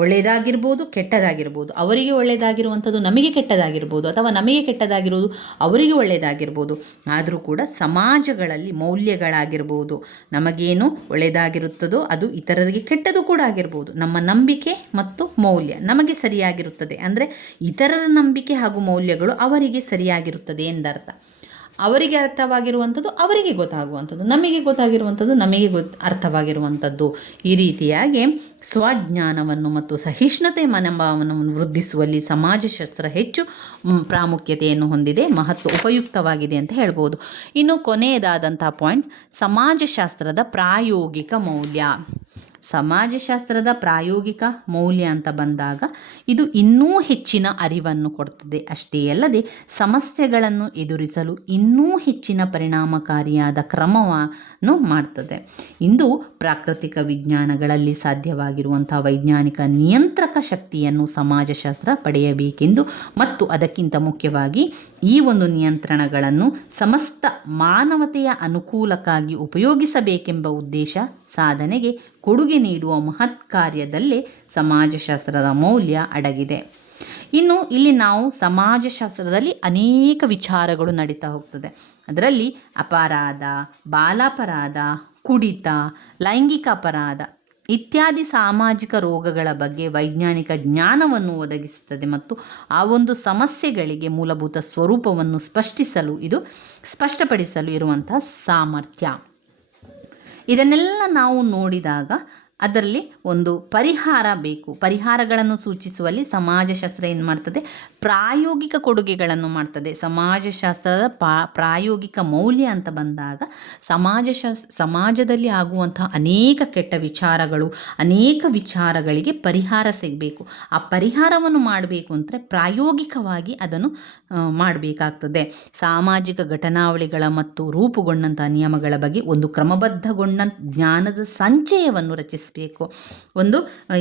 ಒಳ್ಳೆಯದಾಗಿರ್ಬೋದು, ಕೆಟ್ಟದಾಗಿರ್ಬೋದು. ಅವರಿಗೆ ಒಳ್ಳೆಯದಾಗಿರುವಂಥದ್ದು ನಮಗೆ ಕೆಟ್ಟದಾಗಿರ್ಬೋದು, ಅಥವಾ ನಮಗೆ ಕೆಟ್ಟದಾಗಿರುವುದು ಅವರಿಗೆ ಒಳ್ಳೆಯದಾಗಿರ್ಬೋದು. ಆದರೂ ಕೂಡ ಸಮಾಜಗಳಲ್ಲಿ ಮೌಲ್ಯಗಳಾಗಿರ್ಬೋದು, ನಮಗೇನು ಒಳ್ಳೆಯದಾಗಿರುತ್ತದೋ ಅದು ಇತರರಿಗೆ ಕೆಟ್ಟದು ಕೂಡ ಆಗಿರ್ಬೋದು. ನಮ್ಮ ನಂಬಿಕೆ ಮತ್ತು ಮೌಲ್ಯ ನಮಗೆ ಸರಿಯಾಗಿರುತ್ತದೆ, ಅಂದರೆ ಇತರರ ನಂಬಿಕೆ ಹಾಗೂ ಮೌಲ್ಯಗಳು ಅವರಿಗೆ ಸರಿಯಾಗಿರುತ್ತದೆ ಎಂದರ್ಥ. ಅವರಿಗೆ ಅರ್ಥವಾಗಿರುವಂಥದ್ದು ಅವರಿಗೆ ಗೊತ್ತಾಗುವಂಥದ್ದು, ನಮಗೆ ಗೊತ್ತಾಗಿರುವಂಥದ್ದು ನಮಗೆ ಅರ್ಥವಾಗಿರುವಂಥದ್ದು. ಈ ರೀತಿಯಾಗಿ ಸ್ವಜ್ಞಾನವನ್ನು ಮತ್ತು ಸಹಿಷ್ಣುತೆ ಮನೋಭಾವವನ್ನು ವೃದ್ಧಿಸುವಲ್ಲಿ ಸಮಾಜಶಾಸ್ತ್ರ ಹೆಚ್ಚು ಪ್ರಾಮುಖ್ಯತೆಯನ್ನು ಹೊಂದಿದೆ, ಉಪಯುಕ್ತವಾಗಿದೆ ಅಂತ ಹೇಳ್ಬೋದು. ಇನ್ನು ಕೊನೆಯದಾದಂಥ ಪಾಯಿಂಟ್, ಸಮಾಜಶಾಸ್ತ್ರದ ಪ್ರಾಯೋಗಿಕ ಮೌಲ್ಯ. ಸಮಾಜಶಾಸ್ತ್ರದ ಪ್ರಾಯೋಗಿಕ ಮೌಲ್ಯ ಅಂತ ಬಂದಾಗ ಇದು ಇನ್ನೂ ಹೆಚ್ಚಿನ ಅರಿವನ್ನು ಕೊಡ್ತದೆ. ಅಷ್ಟೇ ಅಲ್ಲದೆ ಸಮಸ್ಯೆಗಳನ್ನು ಎದುರಿಸಲು ಇನ್ನೂ ಹೆಚ್ಚಿನ ಪರಿಣಾಮಕಾರಿಯಾದ ಕ್ರಮವನ್ನು ಮಾಡ್ತದೆ. ಇಂದು ಪ್ರಾಕೃತಿಕ ವಿಜ್ಞಾನಗಳಲ್ಲಿ ಸಾಧ್ಯವಾಗಿರುವಂಥ ವೈಜ್ಞಾನಿಕ ನಿಯಂತ್ರಕ ಶಕ್ತಿಯನ್ನು ಸಮಾಜಶಾಸ್ತ್ರ ಪಡೆಯಬೇಕೆಂದು ಮತ್ತು ಅದಕ್ಕಿಂತ ಮುಖ್ಯವಾಗಿ ಈ ಒಂದು ನಿಯಂತ್ರಣಗಳನ್ನು ಸಮಸ್ತ ಮಾನವತೆಯ ಅನುಕೂಲಕ್ಕಾಗಿ ಉಪಯೋಗಿಸಬೇಕೆಂಬ ಉದ್ದೇಶ ಸಾಧನೆಗೆ ಕೊಡುಗೆ ನೀಡುವ ಮಹತ್ ಕಾರ್ಯದಲ್ಲೇ ಸಮಾಜಶಾಸ್ತ್ರದ ಮೌಲ್ಯ ಅಡಗಿದೆ. ಇನ್ನು ಇಲ್ಲಿ ನಾವು ಸಮಾಜಶಾಸ್ತ್ರದಲ್ಲಿ ಅನೇಕ ವಿಚಾರಗಳು ನಡೀತಾ ಹೋಗ್ತದೆ. ಅದರಲ್ಲಿ ಅಪರಾಧ, ಬಾಲಾಪರಾಧ, ಕುಡಿತ, ಲೈಂಗಿಕ ಅಪರಾಧ ಇತ್ಯಾದಿ ಸಾಮಾಜಿಕ ರೋಗಗಳ ಬಗ್ಗೆ ವೈಜ್ಞಾನಿಕ ಜ್ಞಾನವನ್ನು ಒದಗಿಸುತ್ತದೆ ಮತ್ತು ಆ ಒಂದು ಸಮಸ್ಯೆಗಳಿಗೆ ಮೂಲಭೂತ ಸ್ವರೂಪವನ್ನು ಸ್ಪಷ್ಟಪಡಿಸಲು ಇರುವಂತಹ ಸಾಮರ್ಥ್ಯ. ಇದನ್ನೆಲ್ಲ ನಾವು ನೋಡಿದಾಗ ಅದರಲ್ಲಿ ಒಂದು ಪರಿಹಾರ ಬೇಕು. ಪರಿಹಾರಗಳನ್ನು ಸೂಚಿಸುವಲ್ಲಿ ಸಮಾಜಶಾಸ್ತ್ರ ಏನು ಮಾಡ್ತದೆ, ಪ್ರಾಯೋಗಿಕ ಕೊಡುಗೆಗಳನ್ನು ಮಾಡ್ತದೆ. ಸಮಾಜಶಾಸ್ತ್ರದ ಪ್ರಾಯೋಗಿಕ ಮೌಲ್ಯ ಅಂತ ಬಂದಾಗ ಸಮಾಜದಲ್ಲಿ ಆಗುವಂತಹ ಅನೇಕ ಕೆಟ್ಟ ವಿಚಾರಗಳು, ಅನೇಕ ವಿಚಾರಗಳಿಗೆ ಪರಿಹಾರ ಸಿಗಬೇಕು. ಆ ಪರಿಹಾರವನ್ನು ಮಾಡಬೇಕು ಅಂದರೆ ಪ್ರಾಯೋಗಿಕವಾಗಿ ಅದನ್ನು ಮಾಡಬೇಕಾಗ್ತದೆ. ಸಾಮಾಜಿಕ ಘಟನಾವಳಿಗಳ ಮತ್ತು ರೂಪುಗೊಂಡಂಥ ನಿಯಮಗಳ ಬಗ್ಗೆ ಒಂದು ಕ್ರಮಬದ್ಧಗೊಂಡ ಜ್ಞಾನದ ಸಂಚಯವನ್ನು ರಚಿಸಬೇಕು. ಒಂದು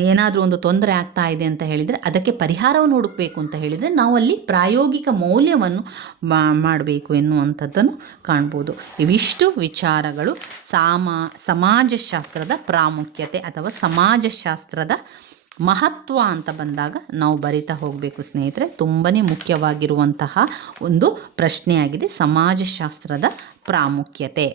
ಏನಾದರೂ ಒಂದು ತೊಂದರೆ ಆಗ್ತಾ ಇದೆ ಅಂತ ಹೇಳಿದರೆ ಅದಕ್ಕೆ ಪರಿಹಾರವನ್ನು ಹುಡುಕಬೇಕು ಅಂತ ಹೇಳಿದರೆ ನಾವು ಅಲ್ಲಿ ಪ್ರಾಯೋಗಿಕ ಮೌಲ್ಯವನ್ನು ಮಾಡಬೇಕು ಎನ್ನುವಂಥದ್ದನ್ನು ಕಾಣ್ಬೋದು. ಇವಿಷ್ಟು ವಿಚಾರಗಳು ಸಮಾಜಶಾಸ್ತ್ರದ ಪ್ರಾಮುಖ್ಯತೆ ಅಥವಾ ಸಮಾಜಶಾಸ್ತ್ರದ ಮಹತ್ವ ಅಂತ ಬಂದಾಗ ನಾವು ಬರಿತಾ ಹೋಗಬೇಕು ಸ್ನೇಹಿತರೆ. ತುಂಬಾ ಮುಖ್ಯವಾಗಿರುವಂತಹ ಒಂದು ಪ್ರಶ್ನೆಯಾಗಿದೆ ಸಮಾಜಶಾಸ್ತ್ರದ ಪ್ರಾಮುಖ್ಯತೆ.